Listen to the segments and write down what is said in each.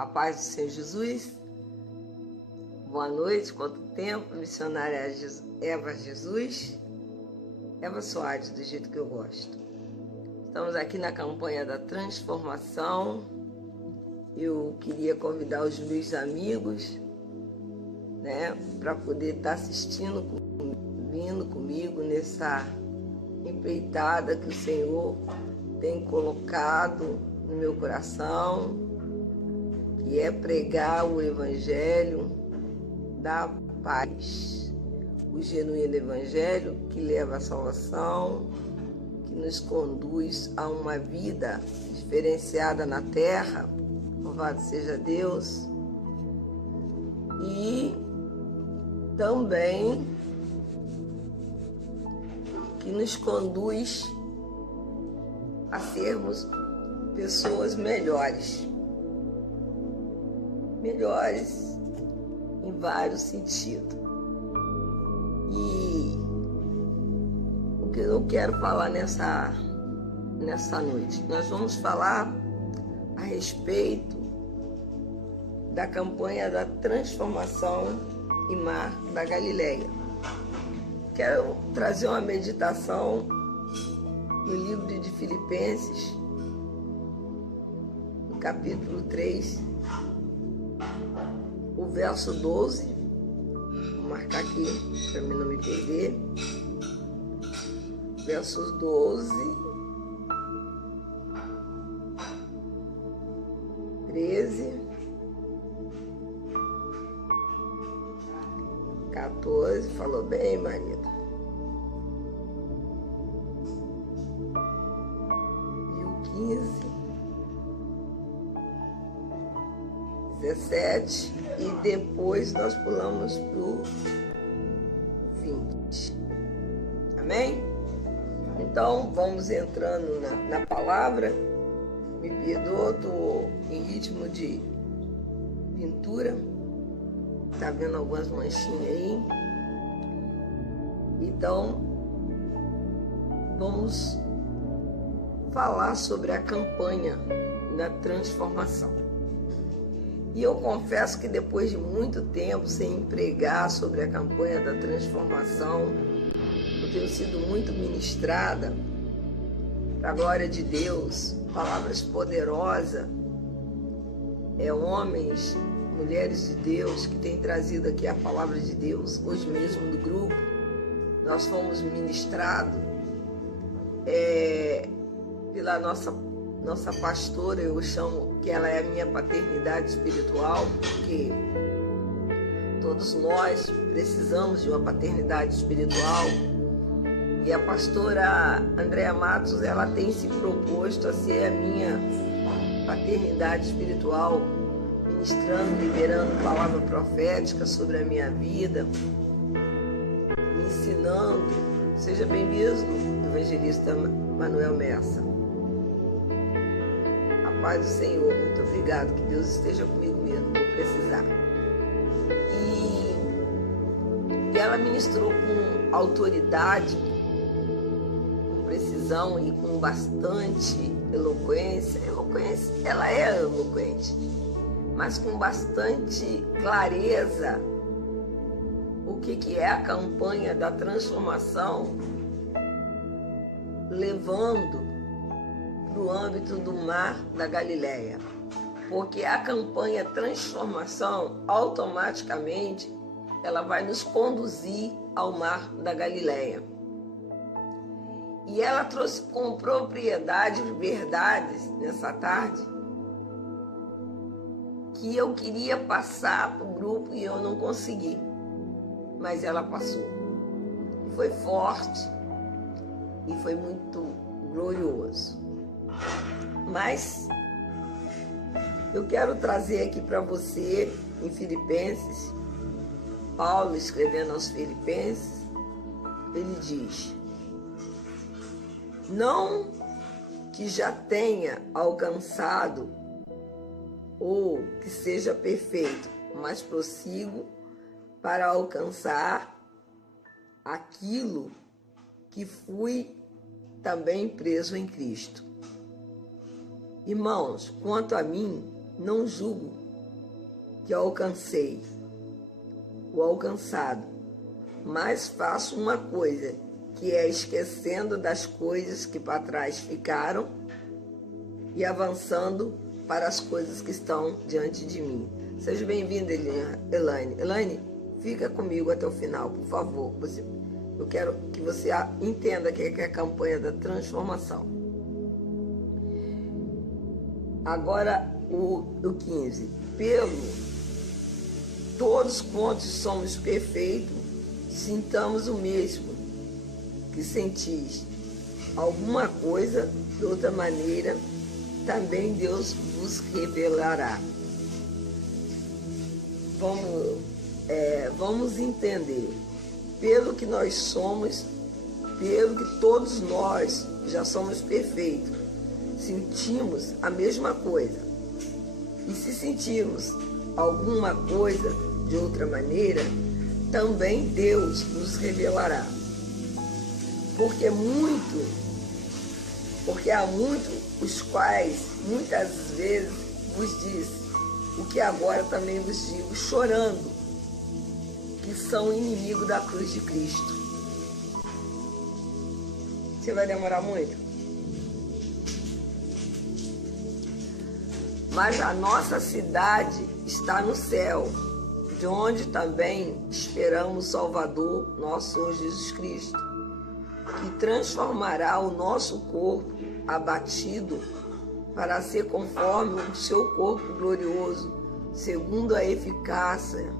A paz do Senhor Jesus. Boa noite, quanto tempo, missionária Eva Jesus. Eva Soares, do jeito que eu gosto. Estamos aqui na campanha da transformação. Eu queria convidar os meus amigos, para poder estar assistindo, vindo comigo nessa empreitada que o Senhor tem colocado no meu coração, que é pregar o Evangelho da paz, o genuíno Evangelho que leva à salvação, que nos conduz a uma vida diferenciada na terra, louvado seja Deus, e também que nos conduz a sermos pessoas melhores em vários sentidos. E o que eu quero falar nessa noite, nós vamos falar a respeito da campanha da transformação em Mar da Galileia. Quero trazer uma meditação no livro de Filipenses, no capítulo 3, o verso 12, vou marcar aqui para mim não me perder, versos 12, 13, 14, falou bem, marido, e o 15, 17, e depois nós pulamos para o 20. Amém? Então, vamos entrando na palavra. Me perdoa, estou em ritmo de pintura. Tá vendo algumas manchinhas aí? Então, vamos falar sobre a campanha da transformação. E eu confesso que depois de muito tempo sem pregar sobre a campanha da transformação, eu tenho sido muito ministrada, para a glória de Deus, palavras poderosas, homens, mulheres de Deus que têm trazido aqui a palavra de Deus. Hoje mesmo no grupo, nós fomos ministrados pela nossa pastora, eu chamo que ela é a minha paternidade espiritual, porque todos nós precisamos de uma paternidade espiritual. E a pastora Andréa Matos, ela tem se proposto a ser a minha paternidade espiritual, ministrando, liberando palavra profética sobre a minha vida, me ensinando. Seja bem-vindo, evangelista Manuel Messa. A paz do Senhor, muito obrigado, que Deus esteja comigo mesmo, vou precisar. E ela ministrou com autoridade, com precisão e com bastante eloquência. Ela é eloquente, mas com bastante clareza o que é a campanha da transformação, levando para o âmbito do Mar da Galileia. Porque a campanha transformação, automaticamente, ela vai nos conduzir ao Mar da Galileia. E ela trouxe com propriedade verdades nessa tarde que eu queria passar para o grupo e eu não consegui. Mas ela passou. Foi forte e foi muito glorioso. Mas eu quero trazer aqui para você, em Filipenses, Paulo escrevendo aos Filipenses, ele diz: não que já tenha alcançado ou que seja perfeito, mas prossigo para alcançar aquilo que fui também preso em Cristo. Irmãos, quanto a mim, não julgo que alcancei, o alcançado, mas faço uma coisa, que é esquecendo das coisas que para trás ficaram e avançando para as coisas que estão diante de mim. Seja bem-vinda, Elaine. Elaine, fica comigo até o final, por favor. Eu quero que você entenda que é a campanha da transformação. Agora, o 15. Todos quantos somos perfeitos, sintamos o mesmo que sentis. Alguma coisa, de outra maneira, também Deus vos revelará. Vamos entender. Pelo que nós somos, pelo que todos nós já somos perfeitos, sentimos a mesma coisa. E se sentirmos alguma coisa de outra maneira, também Deus nos revelará. Porque há muitos os quais muitas vezes vos disse, o que agora também vos digo, chorando, que são inimigos da cruz de Cristo. Você vai demorar muito? Mas a nossa cidade está no céu, de onde também esperamos o Salvador, nosso Senhor Jesus Cristo, que transformará o nosso corpo abatido para ser conforme o seu corpo glorioso, segundo a eficácia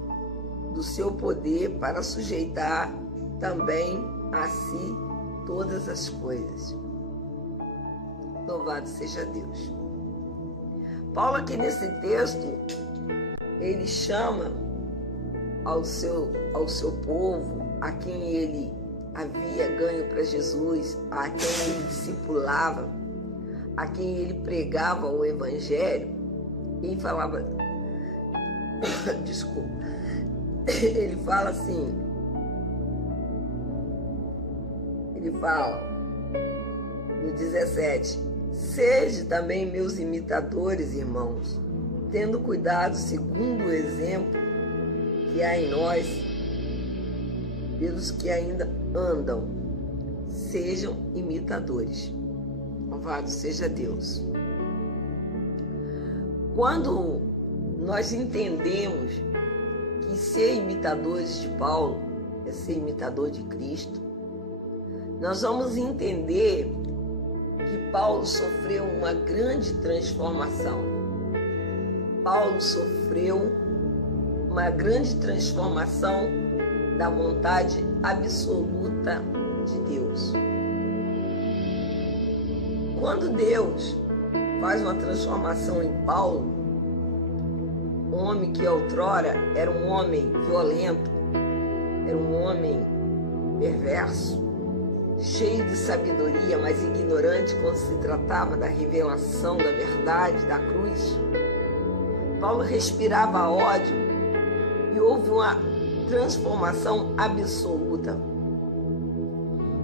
do seu poder, para sujeitar também a si todas as coisas. Louvado seja Deus. Paulo aqui nesse texto, ele chama ao seu povo, a quem ele havia ganho para Jesus, a quem ele discipulava, a quem ele pregava o evangelho, e falava, desculpa, ele fala assim, ele fala no 17, sede também meus imitadores, irmãos, tendo cuidado segundo o exemplo que há em nós, pelos que ainda andam, sejam imitadores. Louvado seja Deus. Quando nós entendemos que ser imitadores de Paulo é ser imitador de Cristo, nós vamos entender que Paulo sofreu uma grande transformação. Paulo sofreu uma grande transformação da vontade absoluta de Deus. Quando Deus faz uma transformação em Paulo, um homem que outrora era um homem violento, era um homem perverso, cheio de sabedoria, mas ignorante quando se tratava da revelação da verdade da cruz, Paulo respirava ódio e houve uma transformação absoluta.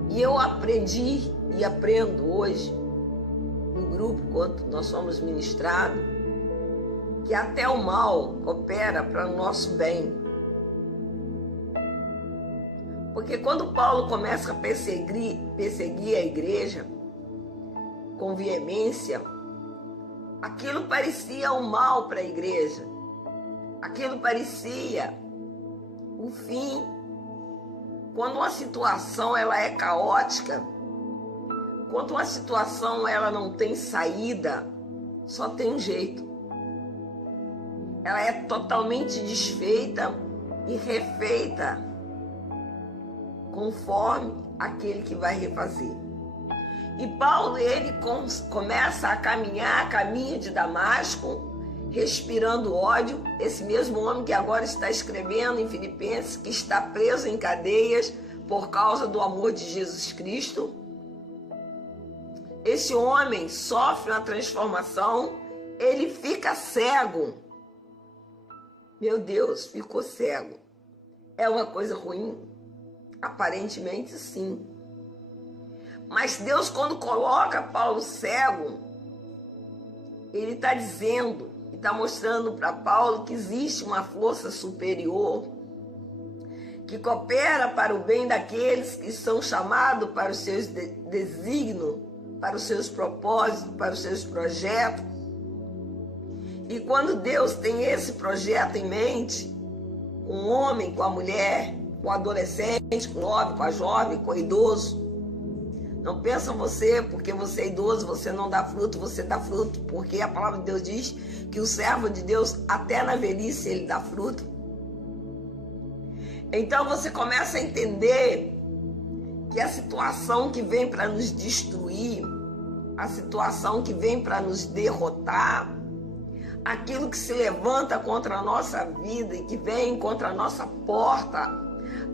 E eu aprendi e aprendo hoje, no grupo, quando nós somos ministrados, que até o mal coopera para o nosso bem. Porque quando Paulo começa a perseguir a igreja com veemência, aquilo parecia um mal para a igreja. Aquilo parecia o fim. Quando uma situação ela é caótica, quando uma situação ela não tem saída, só tem um jeito. Ela é totalmente desfeita e refeita conforme aquele que vai refazer. E Paulo, ele começa a caminhar, caminho de Damasco, respirando ódio, esse mesmo homem que agora está escrevendo em Filipenses, que está preso em cadeias por causa do amor de Jesus Cristo. Esse homem sofre uma transformação, ele fica cego. Meu Deus, ficou cego. É uma coisa ruim? Aparentemente sim. Mas Deus, quando coloca Paulo cego, ele está dizendo, está mostrando para Paulo que existe uma força superior que coopera para o bem daqueles que são chamados para os seus desígnios, para os seus propósitos, para os seus projetos. E quando Deus tem esse projeto em mente, com o homem, com a mulher, com o adolescente, com o jovem, com a jovem, com o idoso, não pensa você, porque você é idoso, você não dá fruto, você dá fruto, porque a palavra de Deus diz que o servo de Deus, até na velhice, ele dá fruto. Então você começa a entender que a situação que vem para nos destruir, a situação que vem para nos derrotar, aquilo que se levanta contra a nossa vida e que vem contra a nossa porta,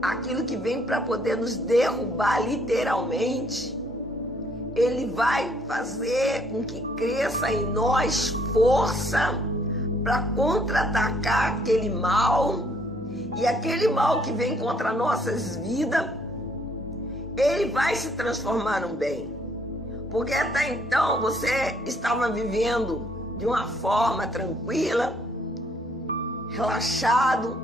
aquilo que vem para poder nos derrubar literalmente, ele vai fazer com que cresça em nós força para contra-atacar aquele mal. E aquele mal que vem contra nossas vidas, ele vai se transformar num bem. Porque até então você estava vivendo de uma forma tranquila, relaxado,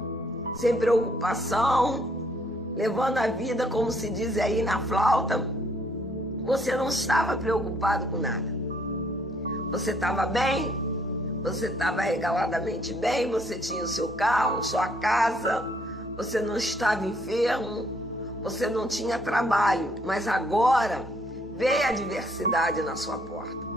sem preocupação, levando a vida, como se diz aí na flauta. Você não estava preocupado com nada. Você estava bem, você estava regaladamente bem, você tinha o seu carro, sua casa, você não estava enfermo, você não tinha trabalho. Mas agora veio a adversidade na sua porta.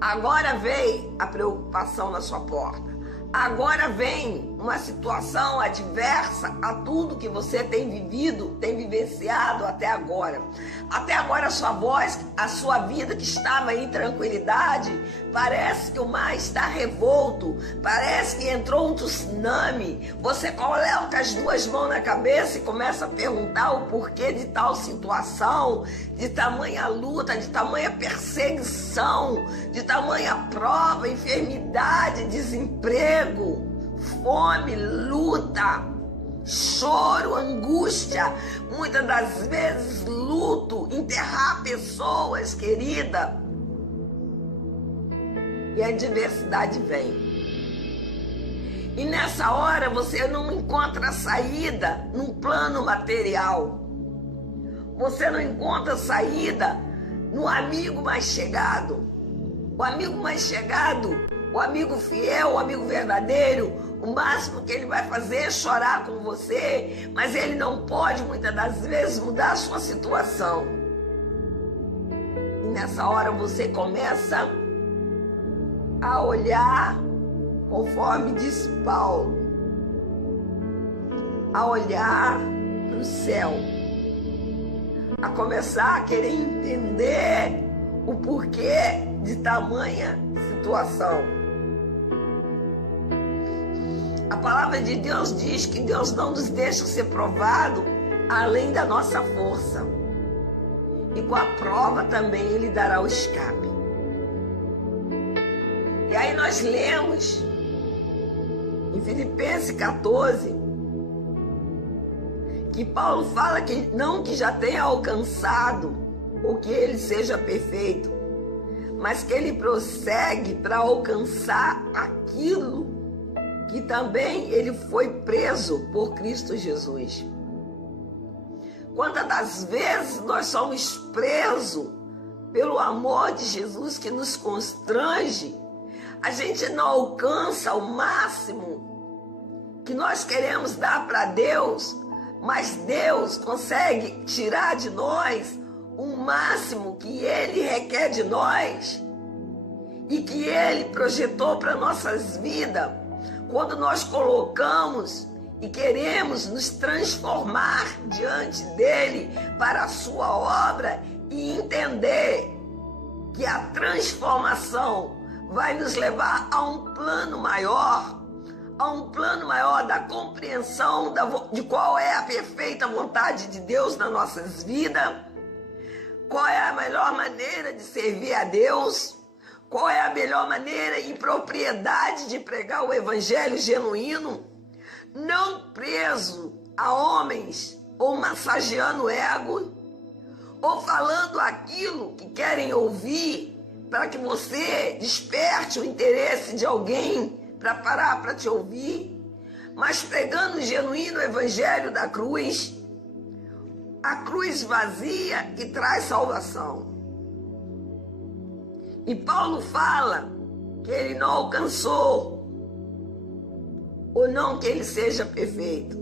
Agora veio a preocupação na sua porta. Agora vem uma situação adversa a tudo que você tem vivido, tem vivenciado até agora. Até agora a sua voz, a sua vida que estava em tranquilidade, parece que o mar está revolto, parece que entrou um tsunami. Você coloca as duas mãos na cabeça e começa a perguntar o porquê de tal situação, de tamanha luta, de tamanha perseguição, de tamanha prova, enfermidade, desemprego, fome, luta, choro, angústia, muitas das vezes luto, enterrar pessoas queridas. E a adversidade vem. E nessa hora você não encontra saída num plano material. Você não encontra saída no amigo mais chegado. O amigo mais chegado, o amigo fiel, o amigo verdadeiro, o máximo que ele vai fazer é chorar com você, mas ele não pode, muitas das vezes, mudar a sua situação. E nessa hora você começa a olhar, conforme diz Paulo, a olhar para o céu, a começar a querer entender o porquê de tamanha situação. A palavra de Deus diz que Deus não nos deixa ser provado além da nossa força. E com a prova também Ele dará o escape. E aí nós lemos em Filipenses 14 que Paulo fala que não que já tenha alcançado ou que ele seja perfeito, mas que ele prossegue para alcançar aquilo que também ele foi preso por Cristo Jesus. Quantas das vezes nós somos presos pelo amor de Jesus que nos constrange, a gente não alcança o máximo que nós queremos dar para Deus, mas Deus consegue tirar de nós o máximo que Ele requer de nós e que Ele projetou para nossas vidas, quando nós colocamos e queremos nos transformar diante dEle para a sua obra e entender que a transformação vai nos levar a um plano maior da compreensão de qual é a perfeita vontade de Deus nas nossas vidas, qual é a melhor maneira de servir a Deus, qual é a melhor maneira e propriedade de pregar o evangelho genuíno, não preso a homens ou massageando o ego, ou falando aquilo que querem ouvir para que você desperte o interesse de alguém para parar para te ouvir, mas pregando o genuíno evangelho da cruz, a cruz vazia que traz salvação. E Paulo fala que ele não alcançou, ou não que ele seja perfeito,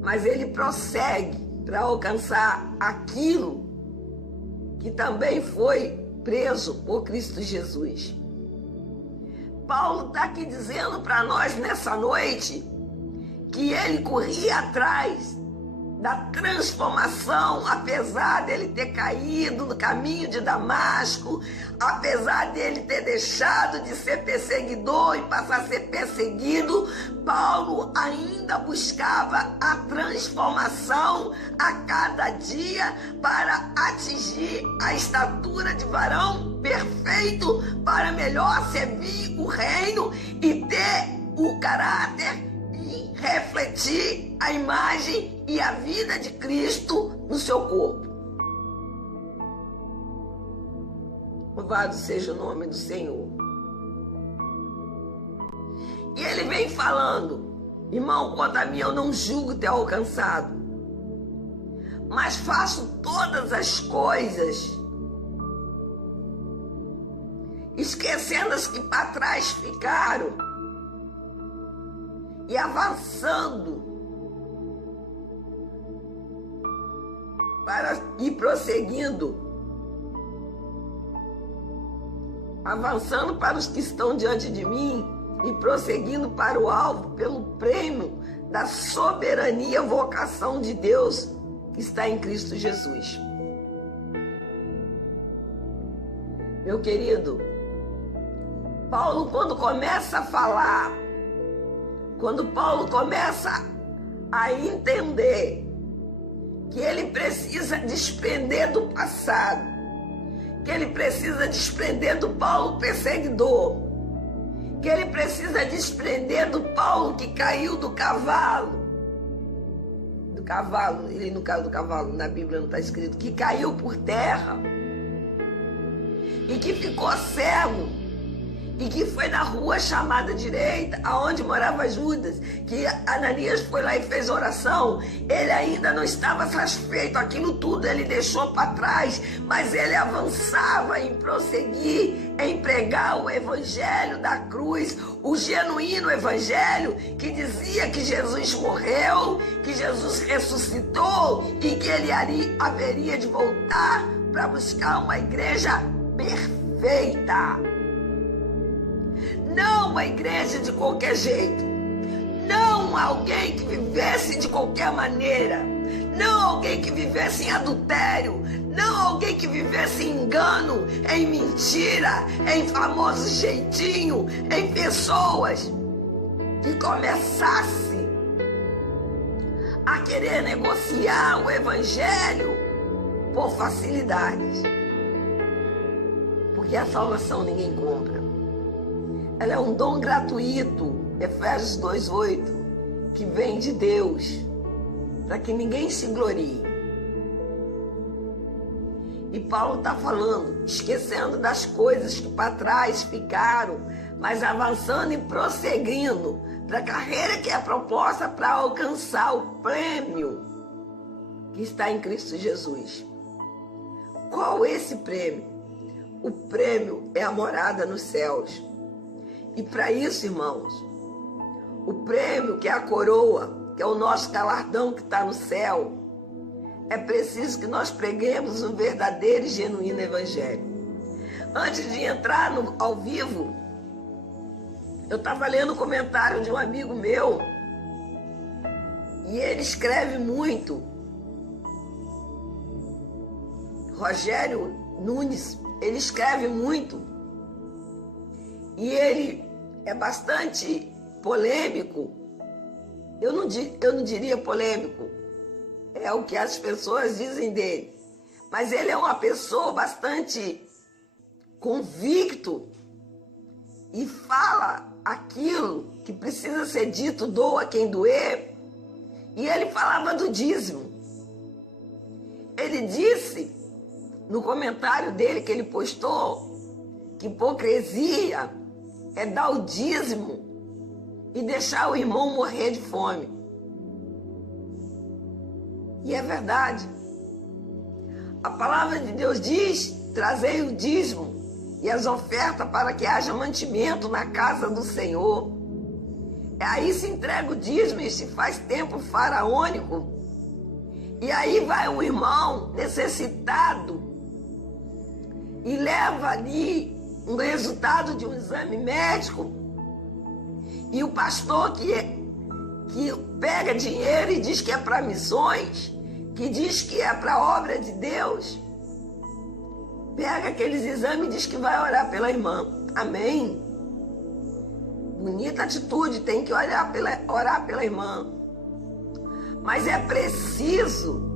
mas ele prossegue para alcançar aquilo que também foi preso por Cristo Jesus. Paulo está aqui dizendo para nós nessa noite que ele corria atrás da transformação, apesar dele ter caído no caminho de Damasco, apesar dele ter deixado de ser perseguidor e passar a ser perseguido, Paulo ainda buscava a transformação a cada dia para atingir a estatura de varão perfeito, para melhor servir o reino e ter o caráter e refletir a imagem e a vida de Cristo no seu corpo. Louvado seja o nome do Senhor. E ele vem falando: irmão, quanto a mim eu não julgo ter alcançado, mas faço todas as coisas, esquecendo as que para trás ficaram e avançando para ir prosseguindo, avançando para os que estão diante de mim e prosseguindo para o alvo, pelo prêmio da soberania, vocação de Deus que está em Cristo Jesus. Meu querido, Paulo, quando começa a falar, quando Paulo começa a entender que ele precisa desprender do passado, que ele precisa desprender do Paulo perseguidor, que ele precisa desprender do Paulo que caiu do cavalo. Do cavalo, ele não caiu do cavalo, na Bíblia não está escrito, que caiu por terra e que ficou cego, e que foi na rua chamada direita, aonde morava Judas, que Ananias foi lá e fez oração. Ele ainda não estava satisfeito, aquilo tudo ele deixou para trás, mas ele avançava em prosseguir, em pregar o evangelho da cruz, o genuíno evangelho que dizia que Jesus morreu, que Jesus ressuscitou e que ele haveria de voltar para buscar uma igreja perfeita. Não uma igreja de qualquer jeito, não alguém que vivesse de qualquer maneira, não alguém que vivesse em adultério, não alguém que vivesse em engano, em mentira, em famoso jeitinho, em pessoas que começasse a querer negociar o evangelho por facilidades, porque a salvação ninguém compra. Ela é um dom gratuito, Efésios 2:8, que vem de Deus, para que ninguém se glorie. E Paulo está falando, esquecendo das coisas que para trás ficaram, mas avançando e prosseguindo para a carreira que é proposta para alcançar o prêmio que está em Cristo Jesus. Qual é esse prêmio? O prêmio é a morada nos céus. E para isso, irmãos, o prêmio, que é a coroa, que é o nosso galardão que está no céu, é preciso que nós preguemos o verdadeiro e genuíno evangelho. Antes de entrar ao vivo, eu estava lendo o comentário de um amigo meu, e ele escreve muito. Rogério Nunes, ele escreve muito. E ele é bastante polêmico. Eu não diria polêmico, é o que as pessoas dizem dele. Mas ele é uma pessoa bastante convicto e fala aquilo que precisa ser dito, doa quem doer. E ele falava do dízimo. Ele disse no comentário dele que ele postou que hipocrisia é dar o dízimo e deixar o irmão morrer de fome. E é verdade. A palavra de Deus diz: trazei o dízimo e as ofertas para que haja mantimento na casa do Senhor. Aí se entrega o dízimo e se faz templo faraônico. E aí vai um irmão necessitado e leva ali um resultado de um exame médico. E o pastor que pega dinheiro e diz que é para missões, que diz que é para a obra de Deus, pega aqueles exames e diz que vai orar pela irmã. Amém? Bonita atitude, tem que orar pela irmã. Mas é preciso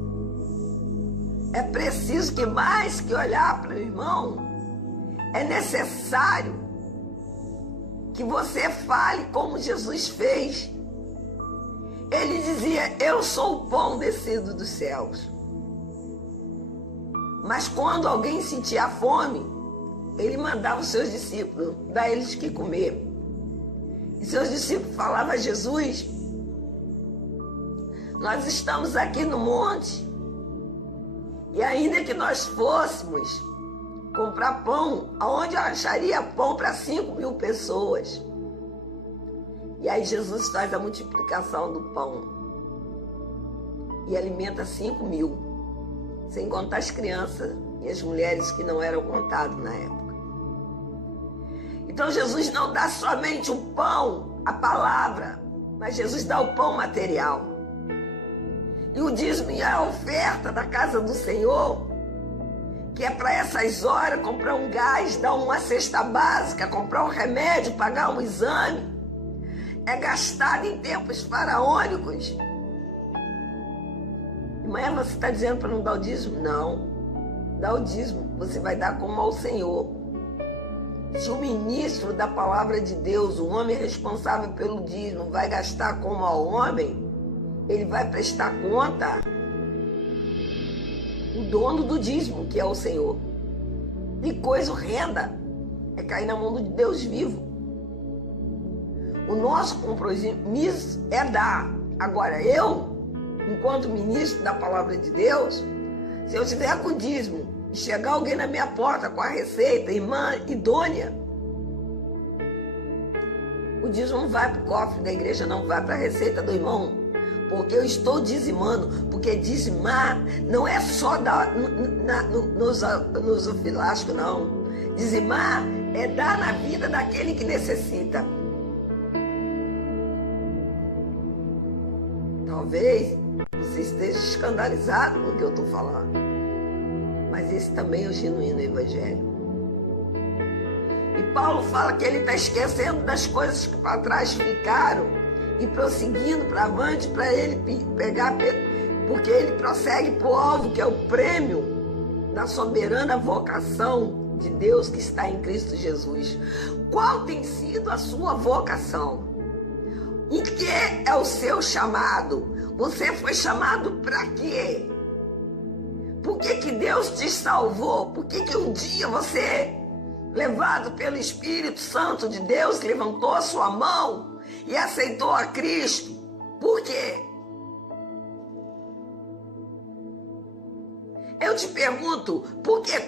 que mais que olhar para o irmão, é necessário que você fale como Jesus fez. Ele dizia: eu sou o pão descido dos céus. Mas quando alguém sentia fome, ele mandava os seus discípulos dar eles que comer. E seus discípulos falavam a Jesus: nós estamos aqui no monte, e ainda que nós fôssemos comprar pão, aonde eu acharia pão para 5.000 pessoas? E aí Jesus faz a multiplicação do pão e alimenta 5.000, sem contar as crianças e as mulheres que não eram contadas na época. Então Jesus não dá somente o pão, a palavra, mas Jesus dá o pão material. E o dízimo é a oferta da casa do Senhor, que é para essas horas comprar um gás, dar uma cesta básica, comprar um remédio, pagar um exame. É gastado em tempos faraônicos. Irmã, você está dizendo para não dar o dízimo? Não. Dá o dízimo, você vai dar como ao Senhor. Se o ministro da palavra de Deus, o homem responsável pelo dízimo, vai gastar como ao homem, ele vai prestar conta o dono do dízimo, que é o Senhor. E coisa horrenda é cair na mão de Deus vivo. O nosso compromisso é dar. Agora, eu, enquanto ministro da palavra de Deus, se eu estiver com dízimo e chegar alguém na minha porta com a receita, irmã idônea, o dízimo não vai para o cofre da igreja, não vai para a receita do irmão. Porque eu estou dizimando, porque dizimar não é só nos ofilásticos, não. Dizimar é dar na vida daquele que necessita. Talvez você esteja escandalizado com o que eu estou falando, mas esse também é o genuíno evangelho. E Paulo fala que ele está esquecendo das coisas que para trás ficaram e prosseguindo para avante para ele pegar, porque ele prossegue para o alvo, que é o prêmio da soberana vocação de Deus que está em Cristo Jesus. Qual tem sido a sua vocação? O que é o seu chamado? Você foi chamado para quê? Por que Deus te salvou? Por que um dia você, levado pelo Espírito Santo de Deus, levantou a sua mão e aceitou a Cristo? Por quê? Eu te pergunto,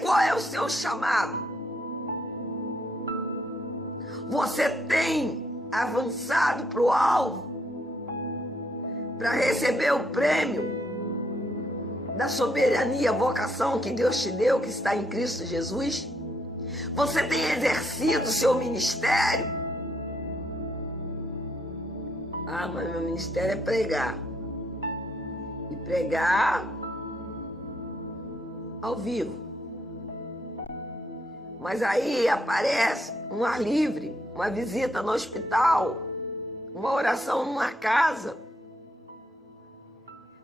qual é o seu chamado? Você tem avançado para o alvo, para receber o prêmio da soberania, vocação que Deus te deu, que está em Cristo Jesus? Você tem exercido o seu ministério? Ah, mas meu ministério é pregar. E pregar ao vivo. Mas aí aparece um ar livre, uma visita no hospital, uma oração numa casa,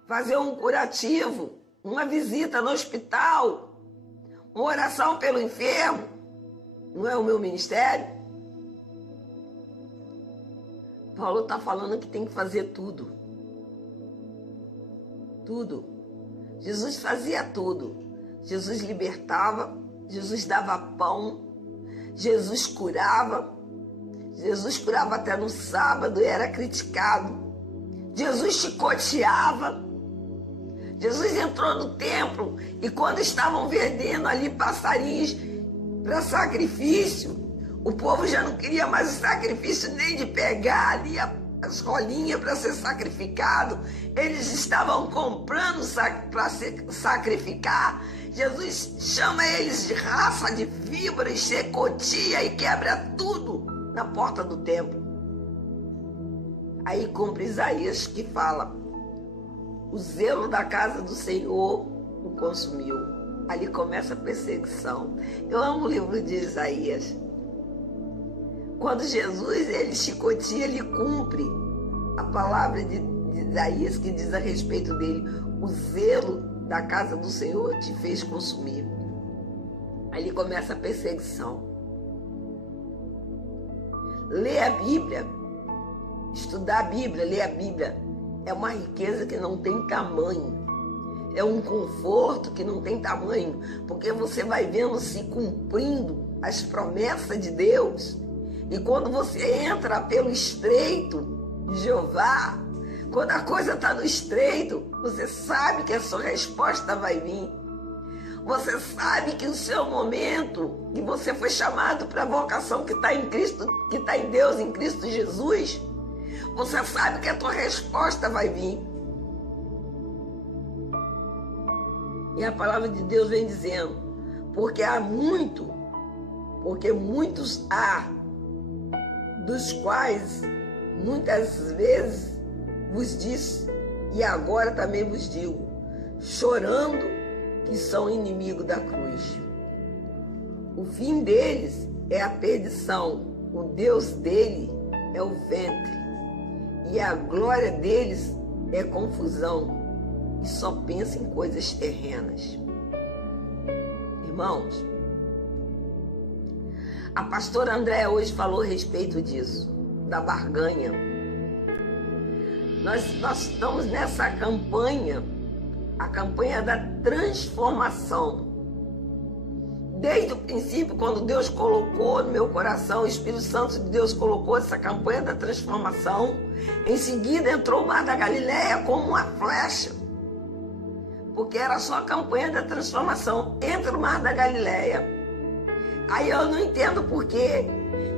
fazer um curativo, uma visita no hospital, uma oração pelo enfermo. Não é o meu ministério? Paulo está falando que tem que fazer tudo. Tudo. Jesus fazia tudo. Jesus libertava, Jesus dava pão, Jesus curava, Jesus curava até no sábado e era criticado. Jesus chicoteava. Jesus entrou no templo e quando estavam vendendo ali passarinhos para sacrifício, o povo já não queria mais o sacrifício nem de pegar ali as rolinhas para ser sacrificado. Eles estavam comprando para sacrificar. Jesus chama eles de raça de víboras, chicoteia e quebra tudo na porta do templo. Aí cumpre Isaías que fala: o zelo da casa do Senhor o consumiu. Ali começa a perseguição. Eu amo o livro de Isaías. Quando Jesus ele chicoteia, ele cumpre a palavra de Isaías que diz a respeito dele: o zelo da casa do Senhor te fez consumir. Ali começa a perseguição. Ler a Bíblia, estudar a Bíblia, ler a Bíblia é uma riqueza que não tem tamanho. É um conforto que não tem tamanho, porque você vai vendo se cumprindo as promessas de Deus. E quando você entra pelo estreito de Jeová, quando a coisa está no estreito, você sabe que a sua resposta vai vir. Você sabe que o seu momento, que você foi chamado para a vocação que está em Cristo, que está em Deus, em Cristo Jesus, você sabe que a tua resposta vai vir. E a palavra de Deus vem dizendo: porque muitos há, dos quais muitas vezes vos disse, e agora também vos digo, chorando, que são inimigos da cruz. O fim deles é a perdição, o Deus dele é o ventre, e a glória deles é confusão, e só pensa em coisas terrenas. Irmãos, a pastora Andréa hoje falou a respeito disso, da barganha. Nós estamos nessa campanha, a campanha da transformação. Desde o princípio, quando Deus colocou no meu coração, o Espírito Santo de Deus colocou essa campanha da transformação, em seguida entrou o Mar da Galileia como uma flecha, porque era só a campanha da transformação. Entra o Mar da Galileia, aí eu não entendo por quê.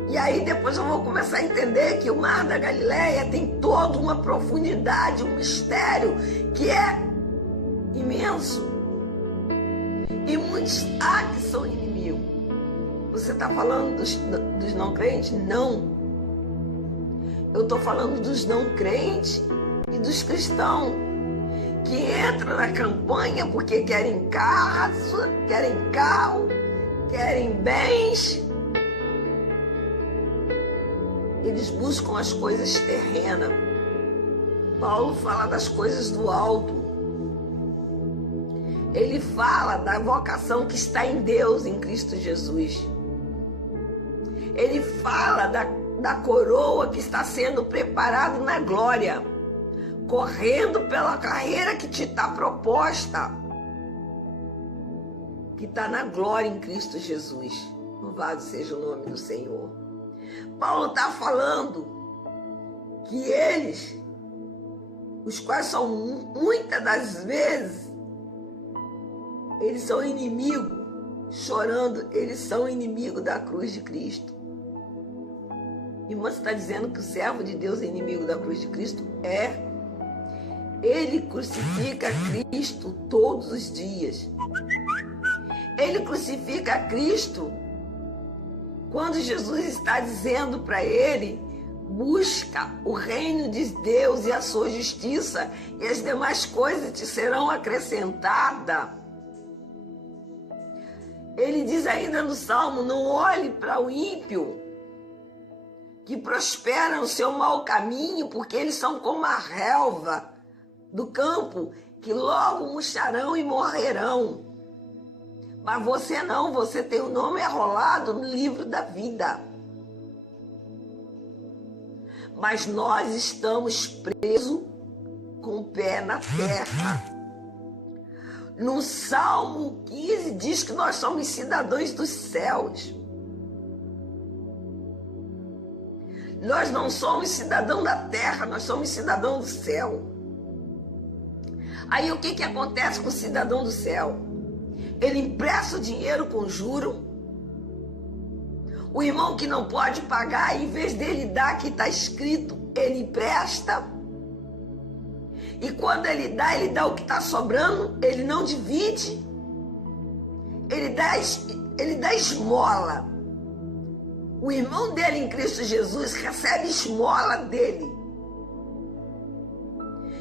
E aí depois eu vou começar a entender que o Mar da Galileia tem toda uma profundidade, um mistério que é imenso. E muitos há que são inimigos. Você está falando dos não crentes? Não. Eu estou falando dos não crentes e dos cristãos que entram na campanha porque querem casa, querem carro, querem bens. Eles buscam as coisas terrenas. Paulo fala das coisas do alto. Ele fala da vocação que está em Deus, em Cristo Jesus. Ele fala da coroa que está sendo preparada na glória, correndo pela carreira que te está proposta, que está na glória em Cristo Jesus. Louvado seja o nome do Senhor. Paulo está falando que eles, os quais são muitas das vezes, eles são inimigos, chorando, eles são inimigos da cruz de Cristo. Irmã, você está dizendo que o servo de Deus é inimigo da cruz de Cristo? É. Ele crucifica Cristo todos os dias. Ele crucifica Cristo quando Jesus está dizendo para ele: busca o reino de Deus e a sua justiça, e as demais coisas te serão acrescentadas. Ele diz ainda no Salmo: não olhe para o ímpio, que prospera no seu mau caminho, porque eles são como a relva do campo, que logo murcharão e morrerão. Mas você não, você tem o nome arrolado no livro da vida. Mas nós estamos presos com o pé na terra. No Salmo 15 diz que nós somos cidadãos dos céus. Nós não somos cidadão da terra, nós somos cidadão do céu. Aí o que acontece com o cidadão do céu? Ele empresta o dinheiro com juro. O irmão que não pode pagar, em vez dele dar, que está escrito, ele empresta. E quando ele dá o que está sobrando, ele não divide. Ele dá esmola. O irmão dele em Cristo Jesus recebe esmola dele.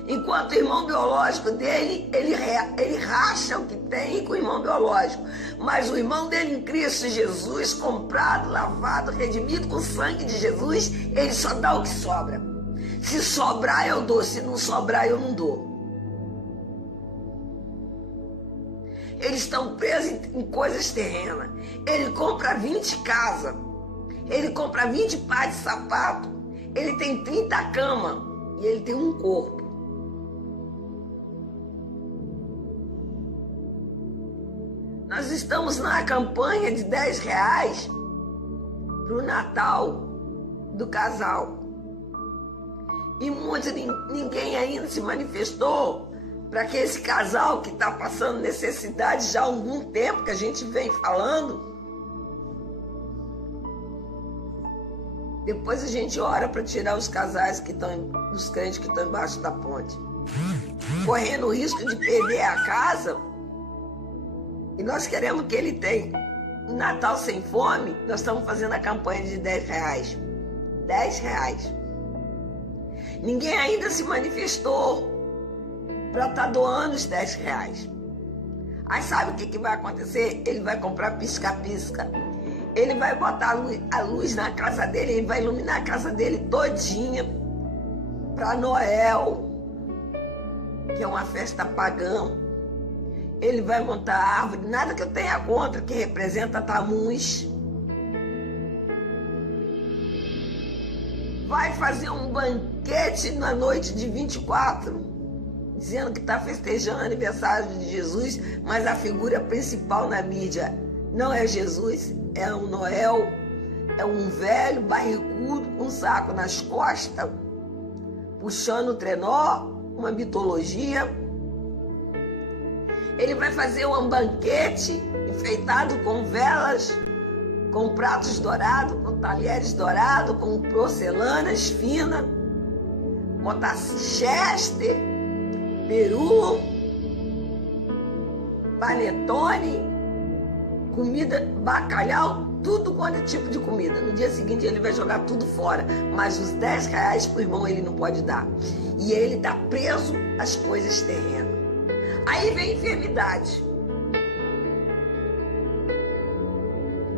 Enquanto o irmão biológico dele, ele racha o que tem com o irmão biológico. Mas o irmão dele em Cristo Jesus, comprado, lavado, redimido com o sangue de Jesus, ele só dá o que sobra. Se sobrar, eu dou. Se não sobrar, eu não dou. Eles estão presos em coisas terrenas. Ele compra 20 casas. Ele compra 20 pares de sapato. Ele tem 30 camas. E ele tem um corpo. Nós estamos na campanha de R$10 para o Natal do casal. E ninguém ainda se manifestou para que esse casal que está passando necessidade já há algum tempo que a gente vem falando. Depois a gente ora para tirar os casais os crentes que estão embaixo da ponte. Correndo o risco de perder a casa. E nós queremos que ele tenha um Natal sem fome. Nós estamos fazendo a campanha de R$10. R$10. Ninguém ainda se manifestou para estar doando os R$10. Aí sabe o que vai acontecer? Ele vai comprar pisca-pisca. Ele vai botar a luz na casa dele, ele vai iluminar a casa dele todinha para Noel, que é uma festa pagã. Ele vai montar árvore, nada que eu tenha contra, que representa Tamuz. Vai fazer um banquete na noite de 24, dizendo que está festejando o aniversário de Jesus, mas a figura principal na mídia não é Jesus, é um Noel, é um velho barrigudo com um saco nas costas, puxando o trenó, uma mitologia. Ele vai fazer um banquete enfeitado com velas, com pratos dourados, com talheres dourados, com porcelanas finas, botar chester, peru, panetone, comida, bacalhau, tudo quanto é tipo de comida. No dia seguinte ele vai jogar tudo fora, mas os R$10 pro irmão ele não pode dar. E ele está preso às coisas terrenas. Aí vem enfermidade.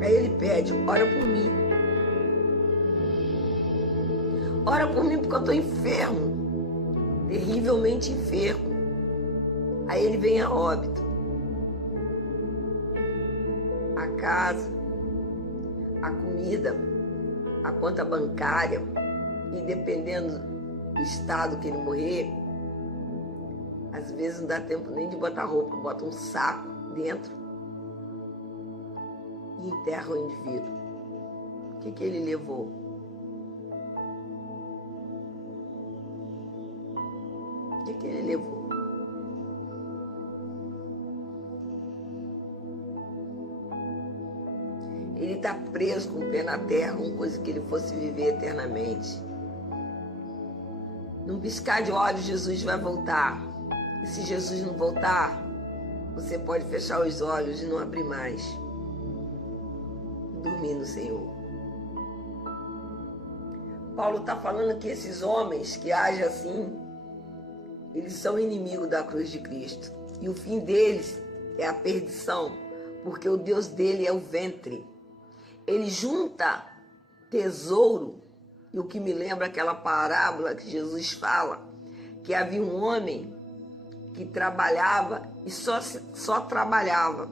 Aí ele pede, ora por mim. Ora por mim porque eu estou enfermo. Terrivelmente enfermo. Aí ele vem a óbito. A casa, a comida, a conta bancária. E dependendo do estado que ele morrer, às vezes não dá tempo nem de botar roupa, bota um saco dentro e enterra o indivíduo. O que ele levou? O que ele levou? Ele está preso com o pé na terra, uma coisa que ele fosse viver eternamente. Num piscar de olhos, Jesus vai voltar. E se Jesus não voltar, você pode fechar os olhos e não abrir mais. Dormir no Senhor. Paulo está falando que esses homens que agem assim, eles são inimigos da cruz de Cristo. E o fim deles é a perdição, porque o Deus dele é o ventre. Ele junta tesouro, e o que me lembra aquela parábola que Jesus fala, que havia um homem que trabalhava e só trabalhava.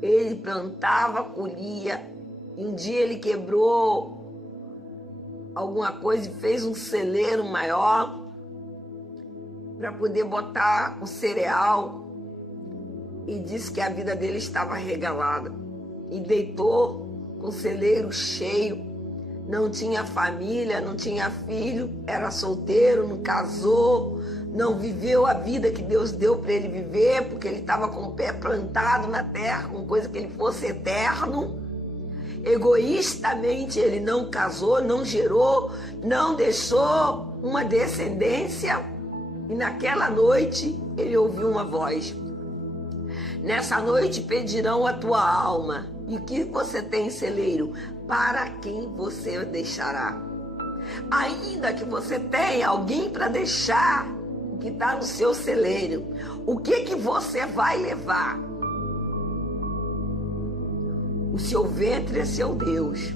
Ele plantava, colhia, e um dia ele quebrou alguma coisa e fez um celeiro maior para poder botar o cereal, e disse que a vida dele estava regalada. E deitou com o celeiro cheio, não tinha família, não tinha filho, era solteiro, não casou, não viveu a vida que Deus deu para ele viver, porque ele estava com o pé plantado na terra, com coisa que ele fosse eterno. Egoístamente ele não casou, não gerou, não deixou uma descendência. E naquela noite ele ouviu uma voz: nessa noite pedirão a tua alma, e o que você tem em celeiro? Para quem você deixará? Ainda que você tenha alguém para deixar, que está no seu celeiro, o que você vai levar? O seu ventre é seu Deus,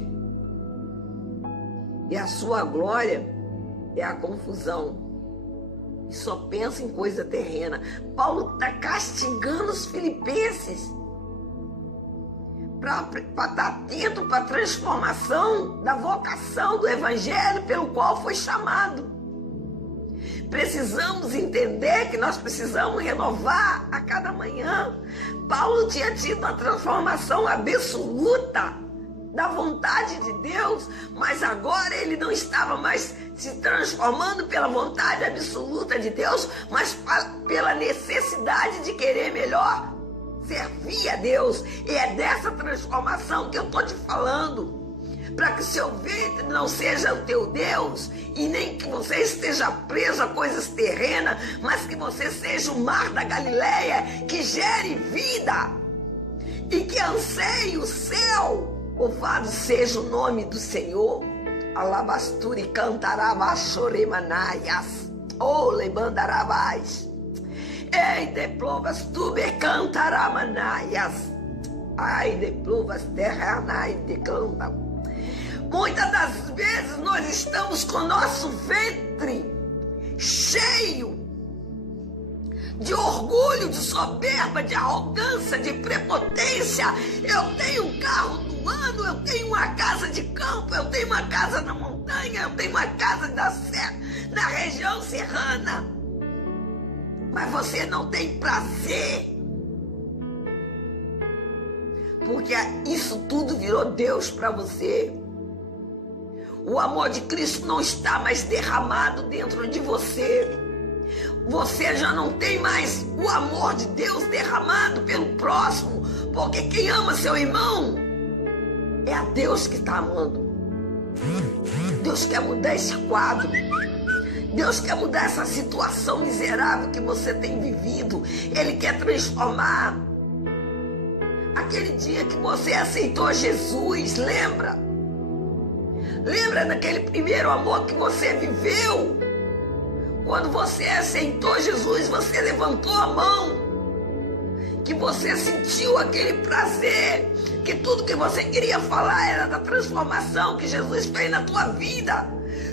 e a sua glória é a confusão, e só pensa em coisa terrena. Paulo está castigando os filipenses para estar atento para a transformação da vocação do evangelho pelo qual foi chamado. Precisamos entender que nós precisamos renovar a cada manhã. Paulo tinha tido uma transformação absoluta da vontade de Deus, mas agora ele não estava mais se transformando pela vontade absoluta de Deus, mas pela necessidade de querer melhor servir a Deus. E é dessa transformação que eu estou te falando. Para que o seu ventre não seja o teu Deus, e nem que você esteja preso a coisas terrenas, mas que você seja o mar da Galileia, que gere vida, e que anseie o céu. Louvado seja o nome do Senhor. Alabasturi cantarabashoremanaias, oh lebandarabás, ei de plovas tuber cantaramanaias, ai de plovas terranai de canta. Muitas das vezes nós estamos com o nosso ventre cheio de orgulho, de soberba, de arrogância, de prepotência. Eu tenho um carro do ano, eu tenho uma casa de campo, eu tenho uma casa na montanha, eu tenho uma casa na região serrana. Mas você não tem prazer, porque isso tudo virou Deus para você. O amor de Cristo não está mais derramado dentro de você. Você já não tem mais o amor de Deus derramado pelo próximo, porque quem ama seu irmão é a Deus que está amando. Deus quer mudar esse quadro. Deus quer mudar essa situação miserável que você tem vivido. Ele quer transformar. Aquele dia que você aceitou Jesus, lembra? Lembra daquele primeiro amor que você viveu? Quando você aceitou Jesus, você levantou a mão, que você sentiu aquele prazer, que tudo que você queria falar era da transformação que Jesus fez na tua vida.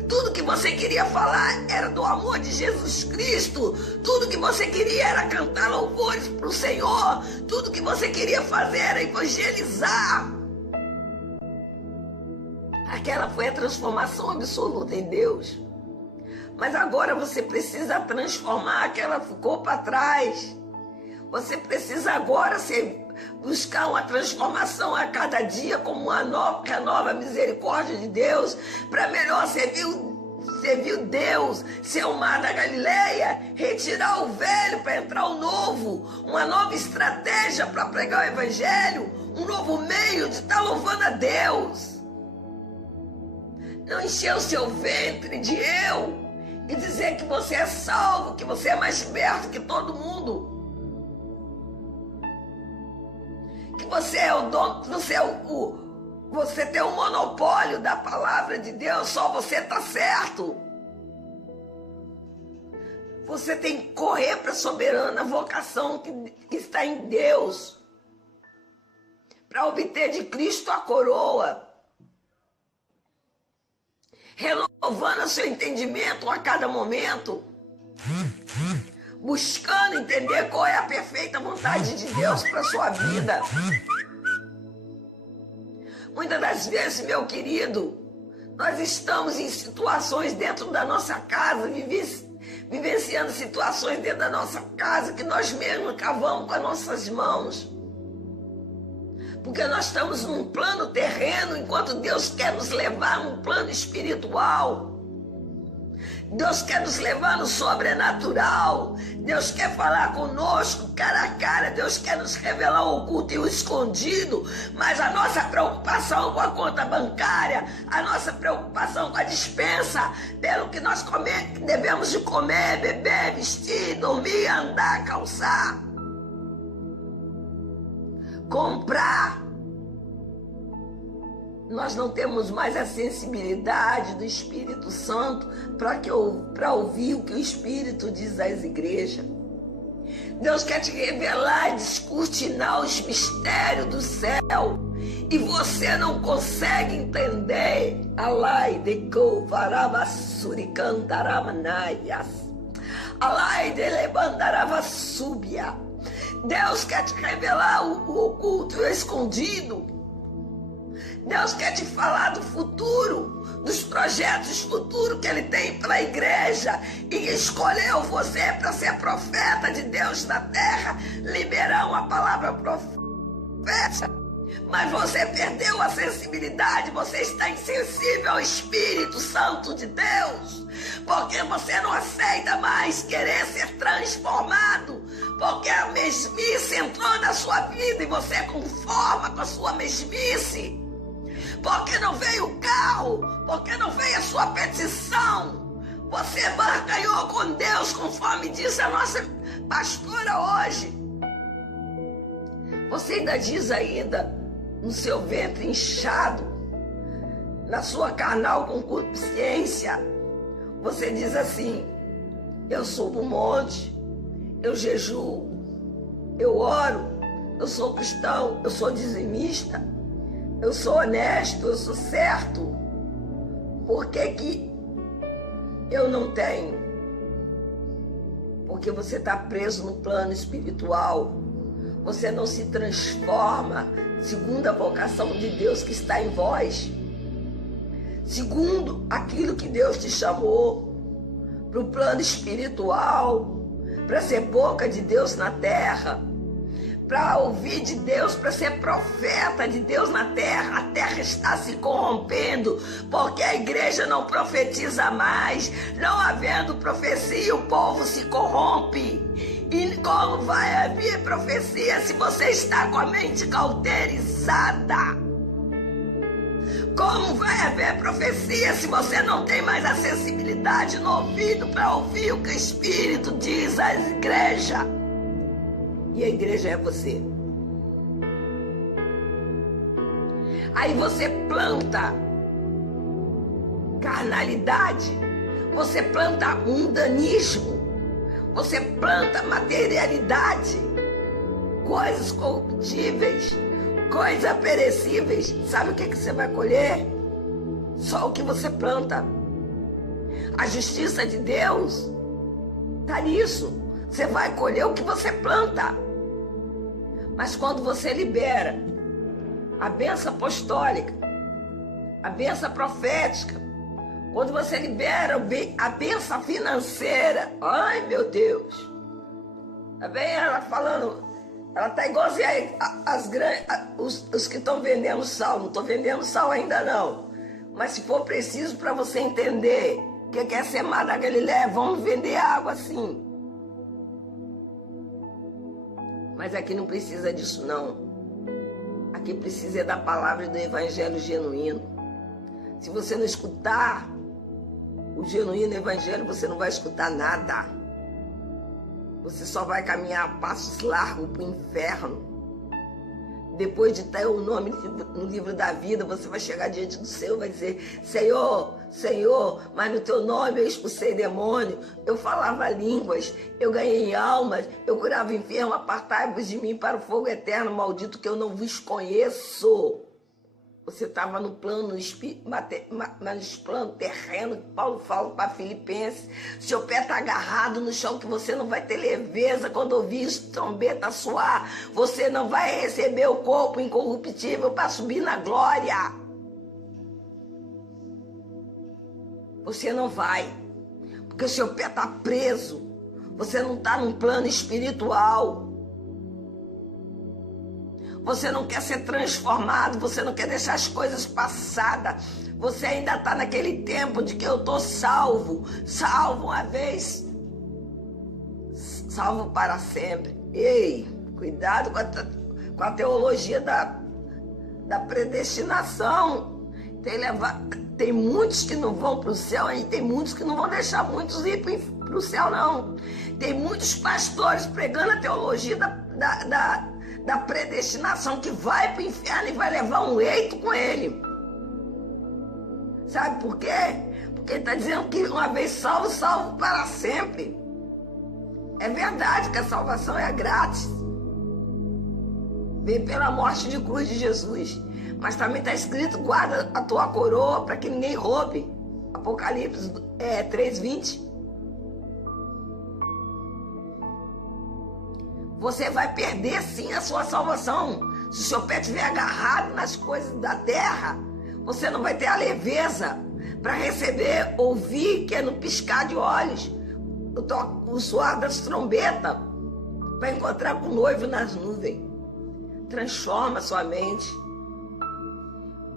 Tudo que você queria falar era do amor de Jesus Cristo. Tudo que você queria era cantar louvores para o Senhor. Tudo que você queria fazer era evangelizar. Aquela foi a transformação absoluta em Deus. Mas agora você precisa transformar aquela que ficou para trás. Você precisa agora buscar uma transformação a cada dia, como uma renova a misericórdia de Deus, para melhor servir Deus, ser o mar da Galileia, retirar o velho para entrar o novo, uma nova estratégia para pregar o evangelho, um novo meio de estar louvando a Deus. Não encher o seu ventre de eu e dizer que você é salvo, que você é mais perto que todo mundo, que você é o dono, você tem o monopólio da palavra de Deus, só você está certo. Você tem que correr para a soberana vocação que está em Deus, para obter de Cristo a coroa, renovando seu entendimento a cada momento, buscando entender qual é a perfeita vontade de Deus para a sua vida. Muitas das vezes, meu querido, nós estamos em situações dentro da nossa casa, vivenciando situações dentro da nossa casa que nós mesmos cavamos com as nossas mãos. Porque nós estamos num plano terreno, enquanto Deus quer nos levar num plano espiritual. Deus quer nos levar no sobrenatural. Deus quer falar conosco cara a cara. Deus quer nos revelar o oculto e o escondido. Mas a nossa preocupação com a conta bancária, a nossa preocupação com a despensa, pelo que nós devemos de comer, beber, vestir, dormir, andar, calçar, comprar. Nós não temos mais a sensibilidade do Espírito Santo para ouvir o que o Espírito diz às igrejas. Deus quer te revelar e descortinar os mistérios do céu. E você não consegue entender. Alai de Kovarabasuri Cantaramanaias. Alai de Lebandaravasúbia. Deus quer te revelar o oculto e o escondido. Deus quer te falar do futuro, dos projetos futuros que Ele tem para a igreja, e escolheu você para ser profeta de Deus na terra, liberar uma palavra profética. Mas você perdeu a sensibilidade, você está insensível ao Espírito Santo de Deus, porque você não aceita mais querer ser transformado, porque a mesmice entrou na sua vida e você conforma com a sua mesmice. Porque não veio o carro, porque não veio a sua petição. Você barganhou com Deus, conforme disse a nossa pastora hoje. Você ainda diz no seu ventre inchado, na sua carnal concupiscência, você diz assim: eu subo um monte, eu jejuo, eu oro, eu sou cristão, eu sou dizimista, eu sou honesto, eu sou certo. Por que eu não tenho? Porque você está preso no plano espiritual. Você não se transforma segundo a vocação de Deus que está em vós, segundo aquilo que Deus te chamou para o plano espiritual, para ser boca de Deus na terra, para ouvir de Deus, para ser profeta de Deus na terra. A terra está se corrompendo, porque a igreja não profetiza mais. Não havendo profecia, o povo se corrompe. E como vai haver profecia se você está com a mente cauterizada? Como vai haver profecia se você não tem mais a sensibilidade no ouvido para ouvir o que o Espírito diz às igrejas? E a igreja é você. Aí você planta carnalidade, você planta mundanismo, você planta materialidade, coisas corruptíveis, coisas perecíveis. Sabe o que você vai colher? Só o que você planta. A justiça de Deus está nisso. Você vai colher o que você planta. Mas quando você libera a bênção apostólica, a bênção profética, quando você libera a bênção financeira, ai meu Deus, tá bem ela falando, ela tá igualzinha os que estão vendendo sal. Não estou vendendo sal ainda não, mas se for preciso para você entender o que é Semar da Galileia, vamos vender água sim. Mas aqui não precisa disso não. Aqui precisa da palavra e do evangelho genuíno. Se você não escutar o genuíno evangelho, você não vai escutar nada. Você só vai caminhar a passos largos para o inferno. Depois de ter o nome no livro da vida, você vai chegar diante do Senhor e vai dizer: Senhor, Senhor, mas no teu nome eu expulsei demônio, eu falava línguas, eu ganhei almas, eu curava enfermo, apartai-vos de mim para o fogo eterno, maldito que eu não vos conheço. Você estava no plano terreno que Paulo fala para Filipenses. Seu pé está agarrado no chão, que você não vai ter leveza quando ouvir isso, trombeta soar. Você não vai receber o corpo incorruptível para subir na glória. Você não vai, porque o seu pé está preso. Você não está num plano espiritual. Você não quer ser transformado, você não quer deixar as coisas passadas. Você ainda está naquele tempo de que eu estou salvo. Salvo uma vez, salvo para sempre. Ei, cuidado com a teologia da predestinação. Tem muitos que não vão para o céu, e tem muitos que não vão deixar muitos ir para o céu, não. Tem muitos pastores pregando a teologia da predestinação, que vai para o inferno e vai levar um eito com ele. Sabe por quê? Porque ele está dizendo que uma vez salvo, salvo para sempre. É verdade que a salvação é grátis. Veio pela morte de cruz de Jesus. Mas também está escrito: guarda a tua coroa para que ninguém roube. Apocalipse 3:20. Você vai perder sim a sua salvação. Se o seu pé estiver agarrado nas coisas da terra, você não vai ter a leveza para receber, ouvir, que é no piscar de olhos, o soar das trombetas, para encontrar com o noivo nas nuvens. Transforma sua mente.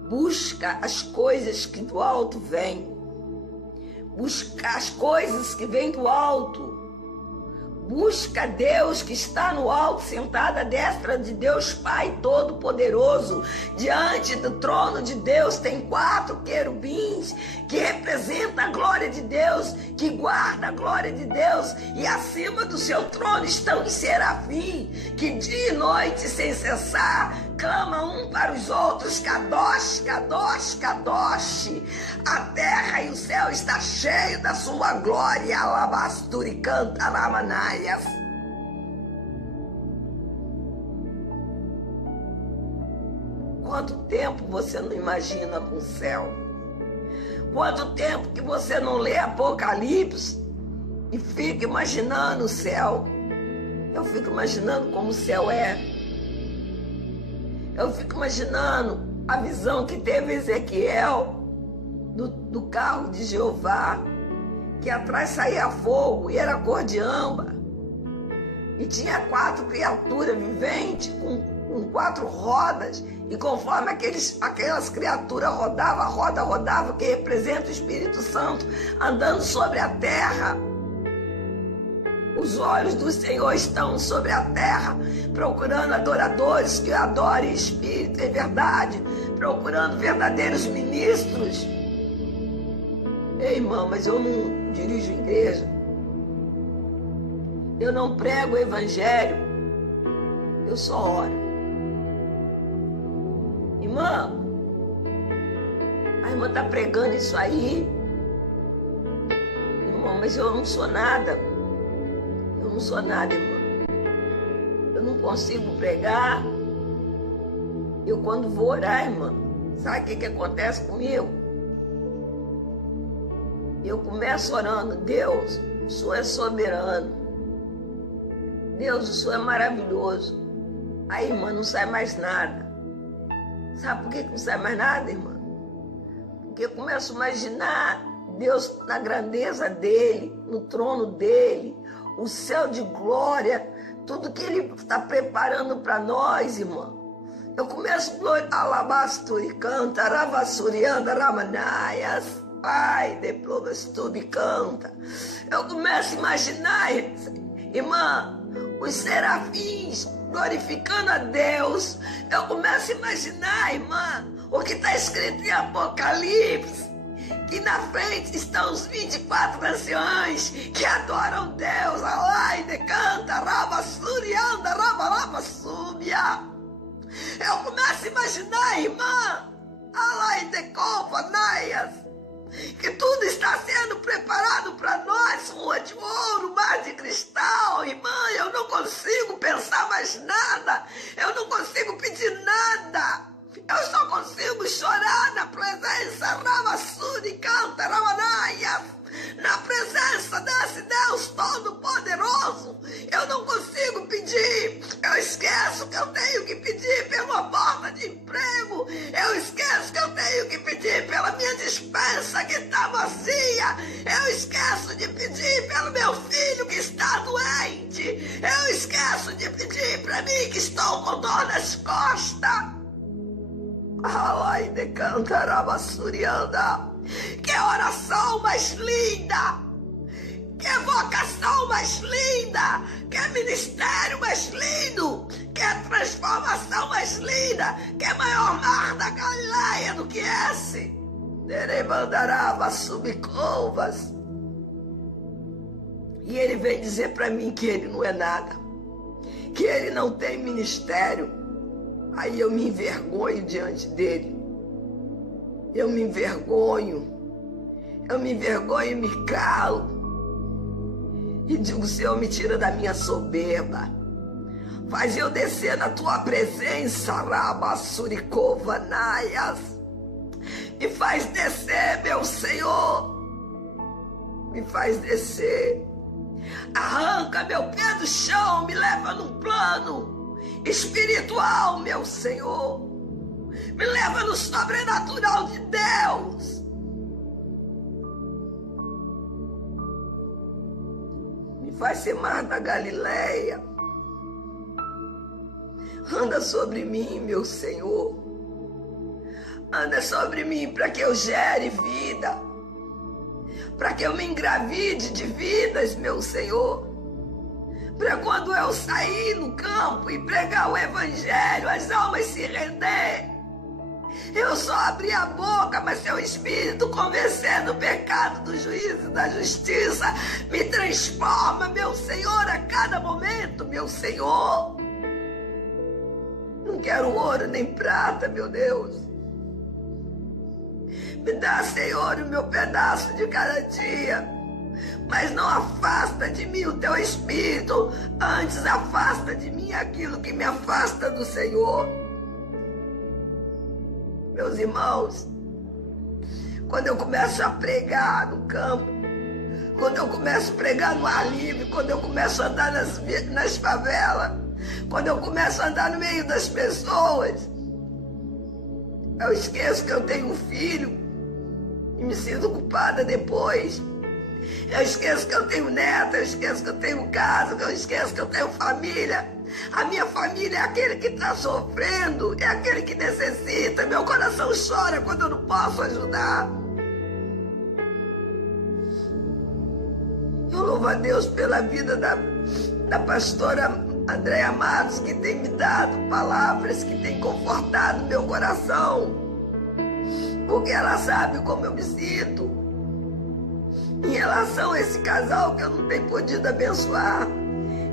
Busca as coisas que do alto vêm. Busca as coisas que vêm do alto. Busca Deus que está no alto, sentado à destra de Deus Pai Todo-Poderoso. Diante do trono de Deus tem 4 querubins que representam a glória de Deus, que guarda a glória de Deus. E acima do seu trono estão os serafins, que dia e noite sem cessar clamam um para os outros: Kadosh, Kadosh, Kadosh. A terra e o céu está cheio da sua glória. Alabasturi canta Ramanaias. Quanto tempo você não imagina com o céu? Quanto tempo que você não lê Apocalipse e fica imaginando o céu? Eu fico imaginando como o céu é. Eu fico imaginando a visão que teve Ezequiel do carro de Jeová, que atrás saía fogo e era cor de âmbar. E tinha 4 criaturas viventes com 4 rodas. E conforme aquelas criaturas rodava, que representa o Espírito Santo, andando sobre a terra. Os olhos do Senhor estão sobre a terra, procurando adoradores que adorem espírito e verdade, procurando verdadeiros ministros. Ei, irmão, mas eu não dirijo igreja. Eu não prego o evangelho. Eu só oro. Irmã, a irmã está pregando isso aí. Irmão, mas eu não sou nada. Eu não sou nada, irmã. Eu não consigo pregar. Eu quando vou orar, irmã, sabe o que acontece comigo? Eu começo orando: Deus, o Senhor é soberano. Deus, o Senhor é maravilhoso. Aí, irmã, não sai mais nada. Sabe por que não sai mais nada, irmã? Porque eu começo a imaginar Deus na grandeza dele, no trono dele, o céu de glória, tudo que ele está preparando para nós, irmã. Eu começo a alabasturi canta, ravassurianda ramanaias, ai, deplomastubi canta. Eu começo a imaginar, irmã, os serafins glorificando a Deus. Eu começo a imaginar, irmã, o que está escrito em Apocalipse, que na frente estão os 24 anciões que adoram Deus. Alai de canta, raba surianda, raba súbia. Eu começo a imaginar, irmã, alai de copa, naias, que tudo está sendo preparado para nós, rua de ouro, mar de cristal. Irmã, eu não consigo pensar mais nada, eu não consigo pedir nada, eu só consigo chorar na presença, Ravassuri canta, Ramanaias, na presença desse Deus Todo-Poderoso. Eu não consigo pedir, eu esqueço que eu tenho que pedir pela porta de emprego, eu esqueço que eu tenho que pedir pela minha despensa que está vazia, eu esqueço de pedir pelo meu filho que está doente, eu esqueço esqueço de pedir para mim que estou com dor nas costas. Ai, decantaraba surianda. Que oração mais linda! Que vocação mais linda! Que ministério mais lindo! Que transformação mais linda! Que maior mar da Galileia do que esse! Derebandaraba subcovas. E ele vem dizer para mim que ele não é nada, que ele não tem ministério. Aí eu me envergonho diante dele. Eu me envergonho e me calo. E digo: Senhor, me tira da minha soberba. Faz eu descer na tua presença, Rabassuricova Naias. Me faz descer, meu Senhor. Me faz descer. Arranca meu pé do chão, me leva num plano espiritual, meu Senhor. Me leva no sobrenatural de Deus. Me faz ser mar da Galileia. Anda sobre mim, meu Senhor. Anda sobre mim para que eu gere vida. Para que eu me engravide de vidas, meu Senhor. Para quando eu sair no campo e pregar o evangelho, as almas se render. Eu só abri a boca, mas seu Espírito convencer do pecado, do juízo e da justiça me transforma, meu Senhor, a cada momento, meu Senhor. Não quero ouro nem prata, meu Deus. Me dá, Senhor, o meu pedaço de cada dia. Mas não afasta de mim o teu Espírito. Antes afasta de mim aquilo que me afasta do Senhor. Meus irmãos, quando eu começo a pregar no campo, quando eu começo a pregar no ar livre, quando eu começo a andar nas favelas, quando eu começo a andar no meio das pessoas, eu esqueço que eu tenho um filho e me sinto culpada depois. Eu esqueço que eu tenho neto, eu esqueço que eu tenho casa, eu esqueço que eu tenho família. A minha família é aquele que está sofrendo, é aquele que necessita. Meu coração chora quando eu não posso ajudar. Eu louvo a Deus pela vida da pastora Andréia Matos, que tem me dado palavras que tem confortado meu coração, porque ela sabe como eu me sinto em relação a esse casal que eu não tenho podido abençoar,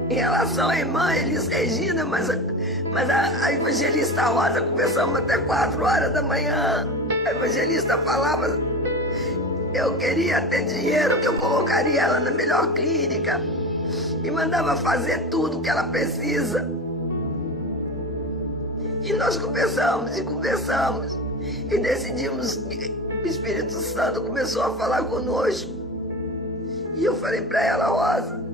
em relação à irmã Elis Regina, mas a evangelista Rosa, conversamos até 4 horas da manhã. A evangelista falava: eu queria ter dinheiro, que eu colocaria ela na melhor clínica, e mandava fazer tudo que ela precisa. E nós conversamos e decidimos que o Espírito Santo começou a falar conosco. E eu falei para ela: Rosa,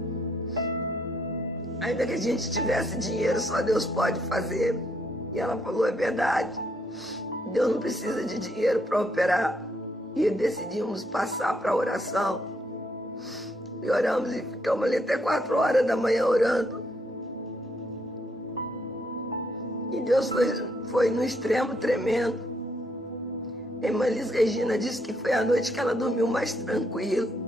ainda que a gente tivesse dinheiro, só Deus pode fazer. E ela falou: é verdade, Deus não precisa de dinheiro para operar. E decidimos passar para a oração. E oramos e ficamos ali até 4 horas da manhã orando. E Deus foi no extremo tremendo. A irmã Elis Regina disse que foi a noite que ela dormiu mais tranquila.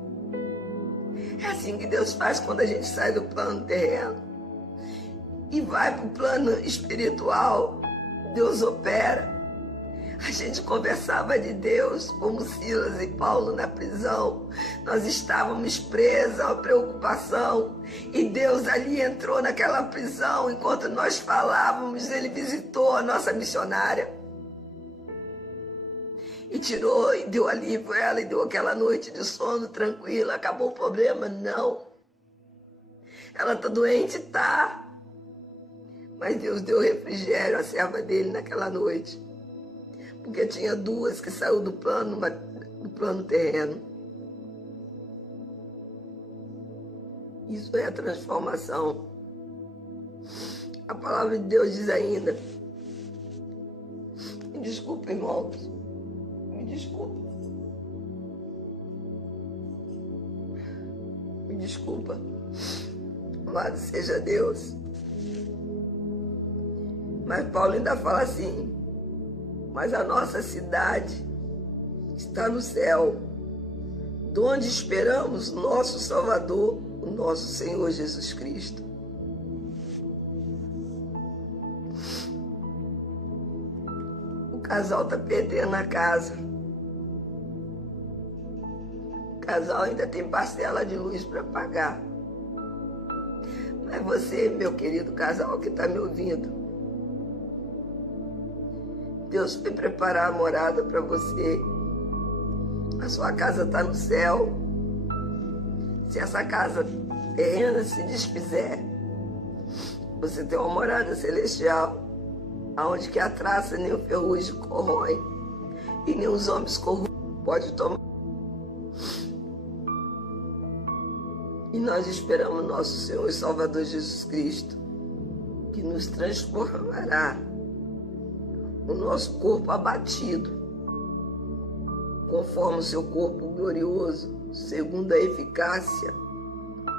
É assim que Deus faz quando a gente sai do plano terreno e vai para o plano espiritual. Deus opera. A gente conversava de Deus como Silas e Paulo na prisão. Nós estávamos presos a uma preocupação e Deus ali entrou naquela prisão. Enquanto nós falávamos, Ele visitou a nossa missionária e tirou e deu alívio a ela e deu aquela noite de sono tranquila. Acabou o problema? Não. Ela está doente? Tá. Mas Deus deu refrigério à serva dele naquela noite, porque tinha 2 que saiu do plano terreno. Isso é a transformação. A palavra de Deus diz ainda, me desculpa, irmãos, me desculpa. Me desculpa. Amado seja Deus. Mas Paulo ainda fala assim: mas a nossa cidade está no céu, de onde esperamos nosso Salvador, o nosso Senhor Jesus Cristo. O casal está perdendo a casa. O casal ainda tem parcela de luz para pagar. Mas você, meu querido casal que está me ouvindo, Deus foi preparar a morada para você. A sua casa está no céu. Se essa casa terrena se desfizer, você tem uma morada celestial, aonde que a traça nem o ferrugem corrói, e nem os homens corruptos podem tomar. E nós esperamos nosso Senhor e Salvador Jesus Cristo, que nos transformará o nosso corpo abatido, conforme o seu corpo glorioso, segundo a eficácia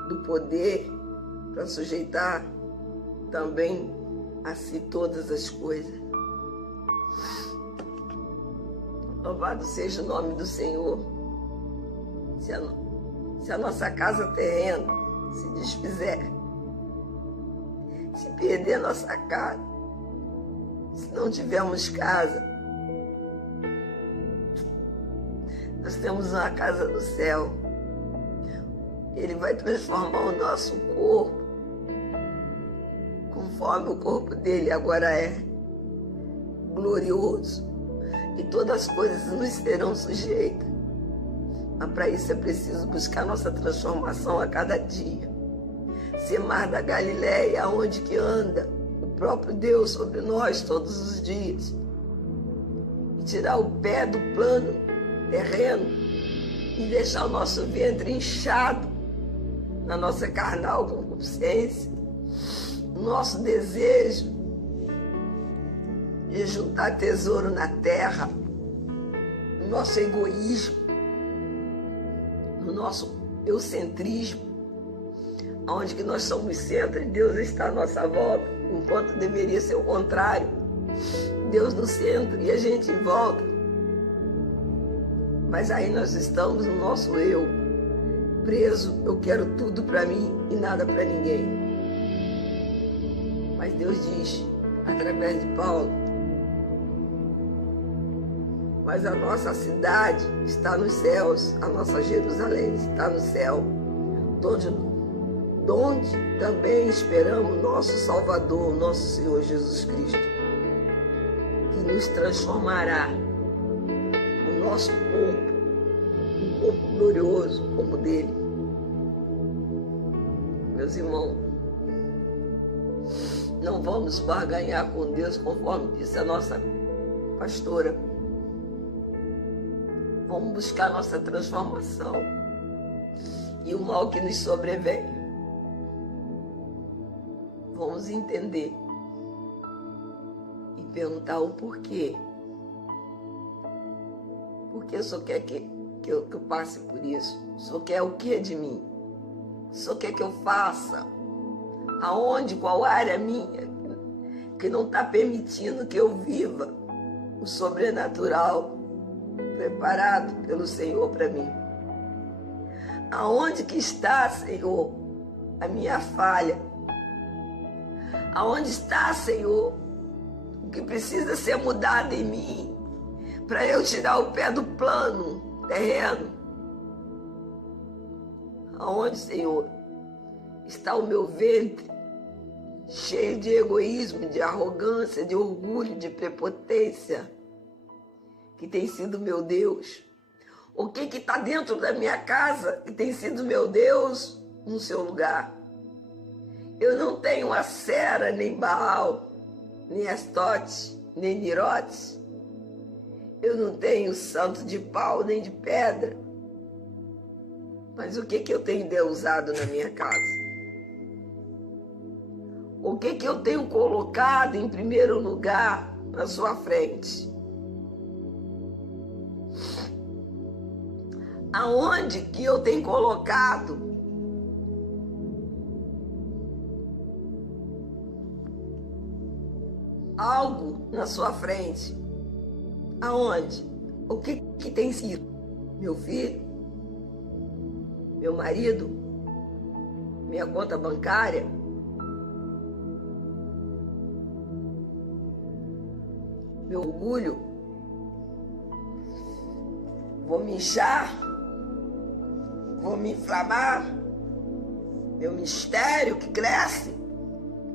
do poder, para sujeitar também a si todas as coisas. Louvado seja o nome do Senhor. Se a nossa casa terrena se desfizer, se perder nossa casa, se não tivermos casa, nós temos uma casa no céu. Ele vai transformar o nosso corpo conforme o corpo dele agora é glorioso, e todas as coisas nos serão sujeitas. Mas para isso é preciso buscar nossa transformação a cada dia. Ser Mar da Galileia, onde que anda o próprio Deus sobre nós todos os dias. E tirar o pé do plano terreno e deixar o nosso ventre inchado na nossa carnal concupiscência, o nosso desejo de juntar tesouro na terra, o nosso egoísmo, no nosso eucentrismo, onde que nós somos centro e Deus está à nossa volta, enquanto deveria ser o contrário. Deus no centro e a gente em volta. Mas aí nós estamos no nosso eu, preso, eu quero tudo para mim e nada para ninguém. Mas Deus diz, através de Paulo, mas a nossa cidade está nos céus, a nossa Jerusalém está no céu, donde também esperamos nosso Salvador, nosso Senhor Jesus Cristo, que nos transformará o nosso corpo, um corpo glorioso como o dele. Meus irmãos, não vamos barganhar com Deus, conforme disse a nossa pastora. Vamos buscar nossa transformação e o mal que nos sobrevém. Vamos entender e perguntar o porquê. Por que o Senhor quer que eu passe por isso? O Senhor quer o que de mim? O Senhor quer que eu faça? Aonde, qual área minha que não está permitindo que eu viva o sobrenatural preparado pelo Senhor para mim? Aonde que está, Senhor, a minha falha? Aonde está, Senhor, o que precisa ser mudado em mim para eu tirar o pé do plano terreno? Aonde, Senhor, está o meu ventre cheio de egoísmo, de arrogância, de orgulho, de prepotência, que tem sido meu Deus? O que está dentro da minha casa que tem sido meu Deus no seu lugar? Eu não tenho Acera, nem Baal, nem Astote, nem Nirote. Eu não tenho santo de pau, nem de pedra. Mas o que eu tenho deusado na minha casa? O que eu tenho colocado em primeiro lugar na sua frente? Aonde que eu tenho colocado na sua frente. Aonde? O que tem sido? Meu filho? Meu marido? Minha conta bancária? Meu orgulho? Vou me inchar? Vou me inflamar? Meu ministério que cresce?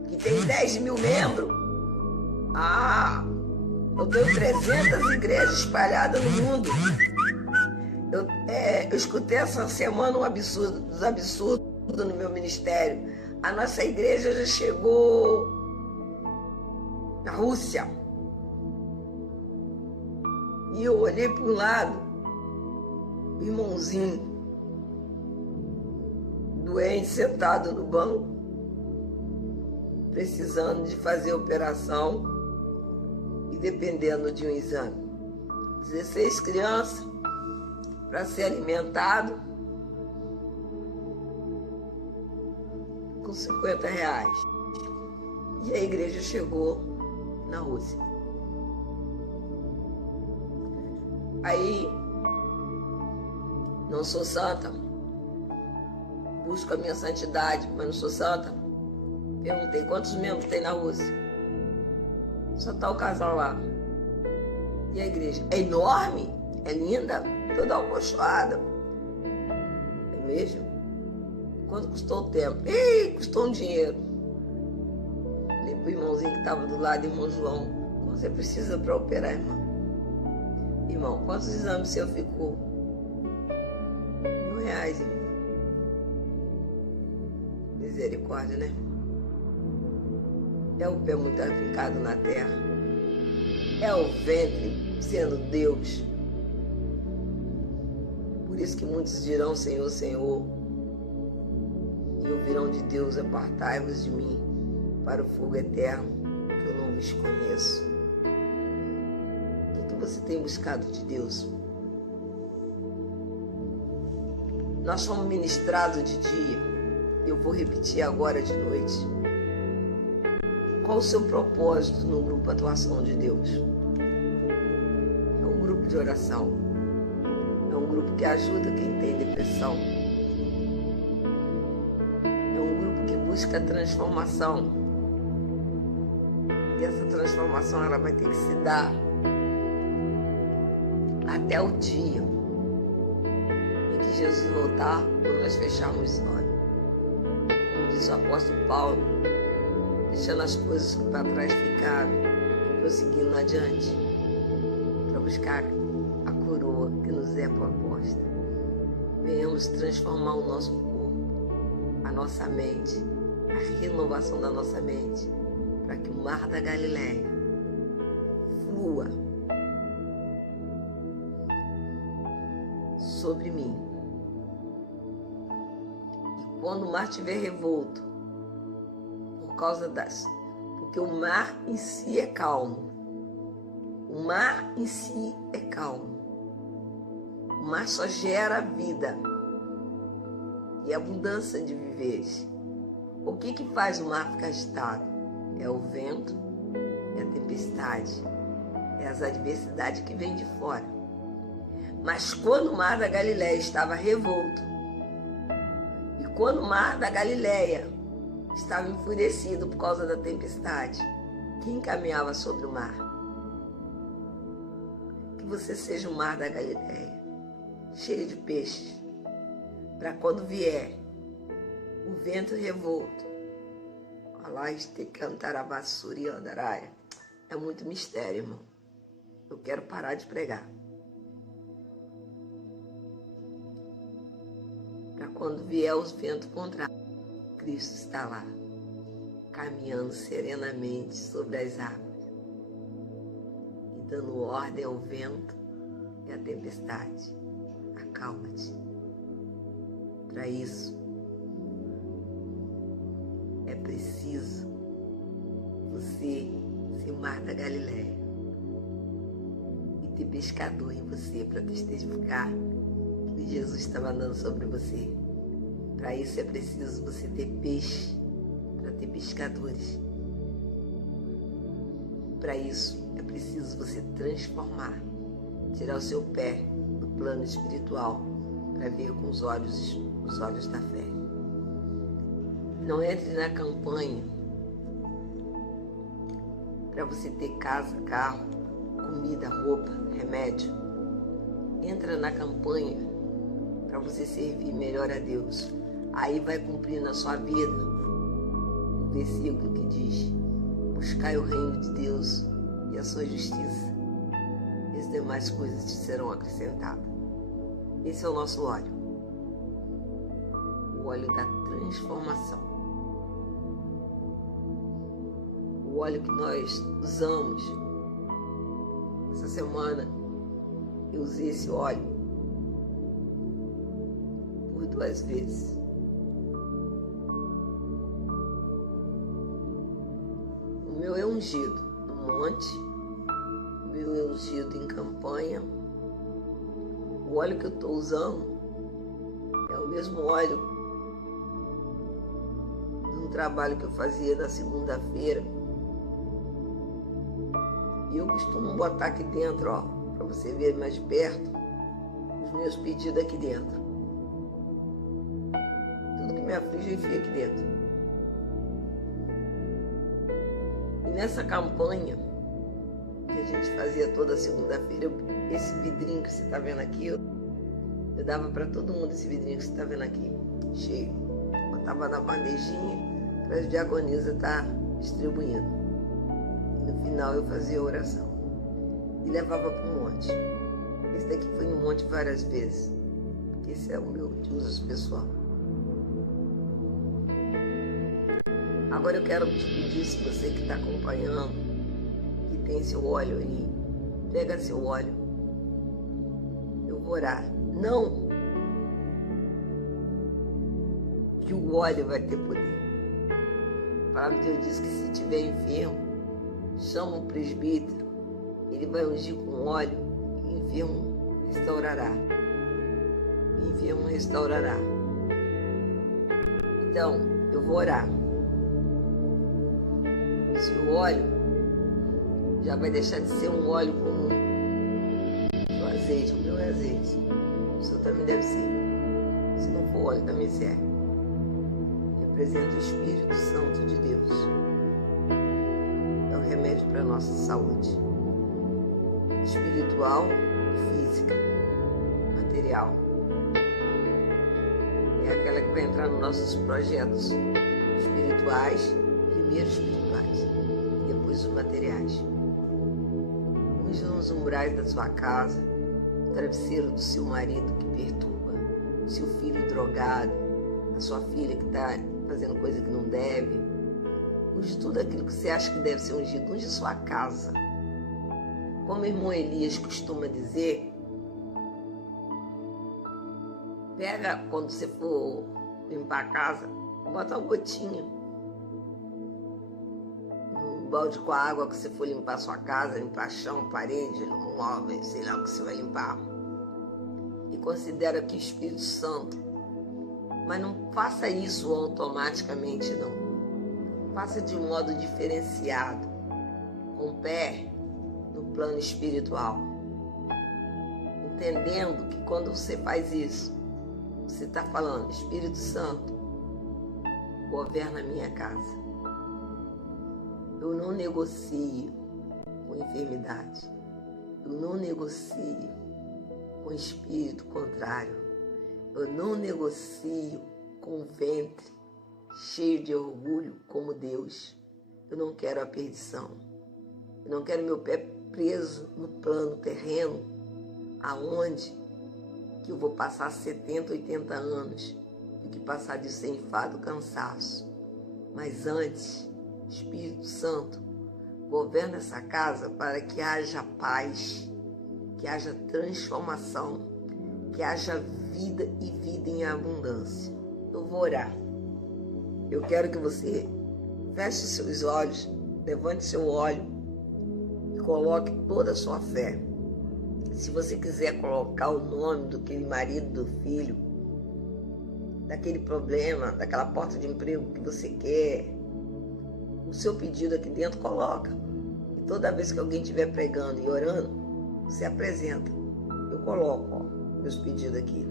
Que tem 10 mil membros? Eu tenho 300 igrejas espalhadas no mundo. Eu escutei essa semana dos absurdos no meu ministério. A nossa igreja já chegou na Rússia. E eu olhei para o lado, o irmãozinho, doente, sentado no banco, precisando de fazer operação e dependendo de um exame. 16 crianças para ser alimentado com R$50. E a igreja chegou na Rússia. Aí, não sou santa, busco a minha santidade, mas não sou santa. Perguntei quantos membros tem na Rússia. Só está o casal lá. E a igreja? É enorme, é linda, toda alcochoada. É mesmo? Quanto custou o tempo? Ih, custou um dinheiro. Falei pro irmãozinho que estava do lado, irmão João, quanto você precisa para operar, irmão? Irmão, quantos exames seu ficou? R$1.000, irmão. Misericórdia, né? É o pé muito afincado na terra. É o ventre sendo Deus. Por isso que muitos dirão, Senhor, Senhor, e ouvirão de Deus, apartai-vos de mim para o fogo eterno, que eu não vos conheço. O que você tem buscado de Deus? Nós fomos ministrados de dia. Eu vou repetir agora de noite. Qual o seu propósito no grupo Atuação de Deus? É um grupo de oração. É um grupo que ajuda quem tem depressão. É um grupo que busca transformação. E essa transformação ela vai ter que se dar até o dia em que Jesus voltar ou nós fecharmos os olhos. Como diz o apóstolo Paulo, deixando as coisas que para trás ficaram e prosseguindo adiante para buscar a coroa que nos é proposta. Venhamos transformar o nosso corpo, a nossa mente, a renovação da nossa mente, para que o mar da Galileia flua sobre mim. E quando o mar estiver revolto, porque o mar em si é calmo. O mar em si é calmo. O mar só gera vida e abundância de viveres. O que faz o mar ficar agitado? É o vento, é a tempestade, é as adversidades que vêm de fora. Mas quando o mar da Galileia estava revolto, e quando o mar da Galileia estava enfurecido por causa da tempestade, quem caminhava sobre o mar? Que você seja o mar da Galileia, cheio de peixes, para quando vier o vento revolto, é muito mistério, irmão. Eu quero parar de pregar. Para quando vier os ventos contrários, Cristo está lá, caminhando serenamente sobre as águas e dando ordem ao vento e à tempestade. Acalma-te. Para isso, é preciso você ser o mar da Galileia e ter pescador em você para testificar que Jesus estava andando sobre você. Para isso é preciso você ter peixe, para ter pescadores. para isso é preciso você transformar, tirar o seu pé do plano espiritual para ver com os olhos da fé. Não entre na campanha para você ter casa, carro, comida, roupa, remédio. Entra na campanha para você servir melhor a Deus. Aí vai cumprir na sua vida o versículo que diz: buscai o reino de Deus e a sua justiça, e as demais coisas te serão acrescentadas. Esse é o nosso óleo, o óleo da transformação, o óleo que nós usamos. Essa semana eu usei esse óleo por 2 vezes. O meu é ungido no monte, o meu é ungido em campanha. O óleo que eu estou usando é o mesmo óleo de um trabalho que eu fazia na segunda-feira. E eu costumo botar aqui dentro, ó, para você ver mais de perto, os meus pedidos aqui dentro. Tudo que me aflige eu enfio aqui dentro. E nessa campanha que a gente fazia toda segunda-feira, esse vidrinho que você está vendo aqui, eu dava para todo mundo esse vidrinho que você está vendo aqui, cheio. Botava na bandejinha para as diaconisas estar distribuindo. No final eu fazia a oração e levava para o monte. Esse daqui foi no monte várias vezes, porque esse é o meu de uso pessoal. Agora eu quero te pedir, se você que está acompanhando, que tem seu óleo aí, pega seu óleo. Eu vou orar. Não que o óleo vai ter poder. A palavra de Deus diz que se estiver enfermo, chama o presbítero, ele vai ungir com óleo e o enfermo restaurará. O enfermo restaurará. Então, eu vou orar. Se o óleo já vai deixar de ser um óleo comum, o azeite, o meu é azeite, o seu também deve ser. Se não for óleo, também serve. Representa o Espírito Santo de Deus. Remédio para a nossa saúde espiritual e física, material. É aquela que vai entrar nos nossos projetos espirituais, primeiro espirituais e depois os materiais. Unge nos umbrais da sua casa, o travesseiro do seu marido que perturba, o seu filho drogado, a sua filha que está fazendo coisa que não deve. Unge tudo aquilo que você acha que deve ser ungido. Unge sua casa. Como o irmão Elias costuma dizer, pega, quando você for limpar a casa, bota uma gotinha num balde com a água que você for limpar a sua casa, limpar chão, parede, móvel, sei lá o que você vai limpar. E considera que o Espírito Santo. Mas não faça isso automaticamente, não. Faça de um modo diferenciado, com o pé no plano espiritual. Entendendo que quando você faz isso, você está falando: Espírito Santo, governa a minha casa. Eu não negocio com enfermidade. Eu não negocio com espírito contrário. Eu não negocio com ventre cheio de orgulho como Deus. Eu não quero a perdição. Eu não quero meu pé preso no plano terreno, aonde que eu vou passar 70, 80 anos, do que passar de sem enfado, cansaço. Mas antes, Espírito Santo, governa essa casa para que haja paz, que haja transformação, que haja vida e vida em abundância. Eu vou orar. Eu quero que você feche seus olhos, levante seu óleo e coloque toda a sua fé. Se você quiser colocar o nome daquele marido, do filho, daquele problema, daquela porta de emprego que você quer, o seu pedido aqui dentro, coloca. E E toda vez que alguém estiver pregando e orando, você apresenta. Eu coloco meus pedidos aqui.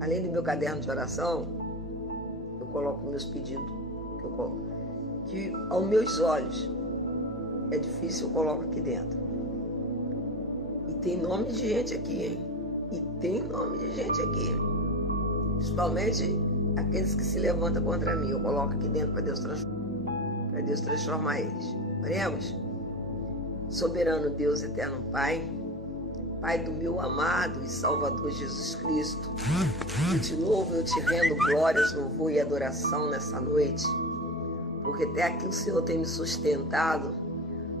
Além do meu caderno de oração, eu coloco meus pedidos. Que aos meus olhos é difícil, eu coloco aqui dentro. E tem nome de gente aqui, hein? E tem nome de gente aqui. Principalmente aqueles que se levantam contra mim. Eu coloco aqui dentro para Deus transformar eles. Oremos? Soberano Deus, eterno Pai, Pai do meu amado e Salvador Jesus Cristo, eu te louvo, eu te rendo glórias, louvor e adoração nessa noite, porque até aqui o Senhor tem me sustentado,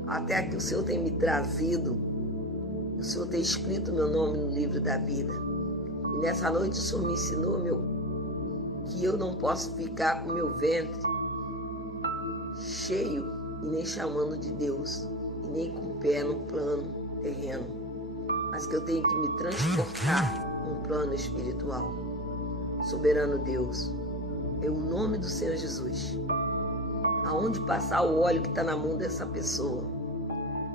até aqui o Senhor tem me trazido, o Senhor tem escrito meu nome no livro da vida. E nessa noite o Senhor me ensinou, que eu não posso ficar com meu ventre cheio e nem chamando de Deus, e nem com o pé no plano terreno, mas que eu tenho que me transportar num plano espiritual. Soberano Deus, é o nome do Senhor Jesus. Aonde passar o óleo que está na mão dessa pessoa,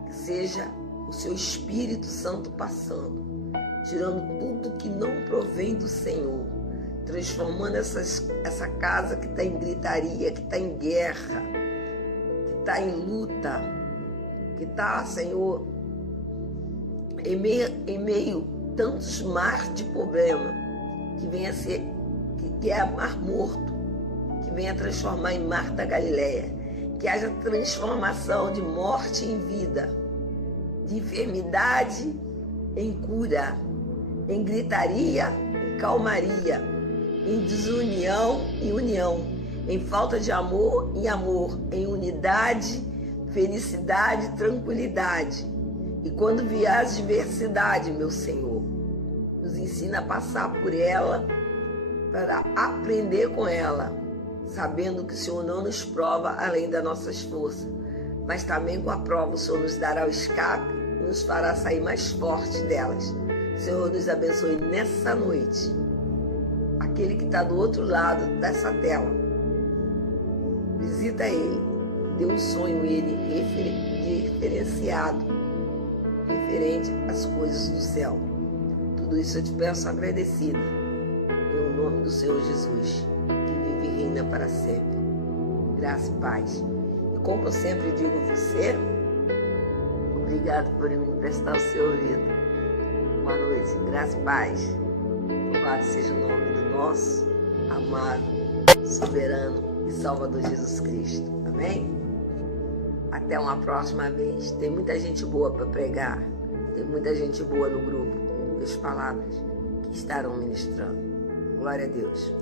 que seja o seu Espírito Santo passando, tirando tudo que não provém do Senhor, transformando essa casa que está em gritaria, que está em guerra, que está em luta, que está, Senhor, em meio tantos mar de problema, que venha a ser, que é mar morto, que venha a transformar em mar da Galileia, que haja transformação de morte em vida, de enfermidade em cura, em gritaria em calmaria, em desunião e união, em falta de amor e amor, em unidade, felicidade e tranquilidade. E quando vier a adversidade, meu Senhor, nos ensina a passar por ela, para aprender com ela, sabendo que o Senhor não nos prova além das nossas forças, mas também com a prova o Senhor nos dará o escape e nos fará sair mais forte delas. Senhor, nos abençoe nessa noite. Aquele que está do outro lado dessa tela, visita ele, dê um sonho ele referenciado, referente às coisas do céu. Tudo isso eu te peço agradecida, em nome do Senhor Jesus, que vive e reina para sempre. Graça e paz. E como eu sempre digo a você, obrigado por me emprestar o seu ouvido. Boa noite, graça e paz. Louvado seja o nome do nosso amado, soberano e Salvador Jesus Cristo. Amém? Até uma próxima vez. Tem muita gente boa para pregar. Tem muita gente boa no grupo, com boas palavras, que estarão ministrando. Glória a Deus.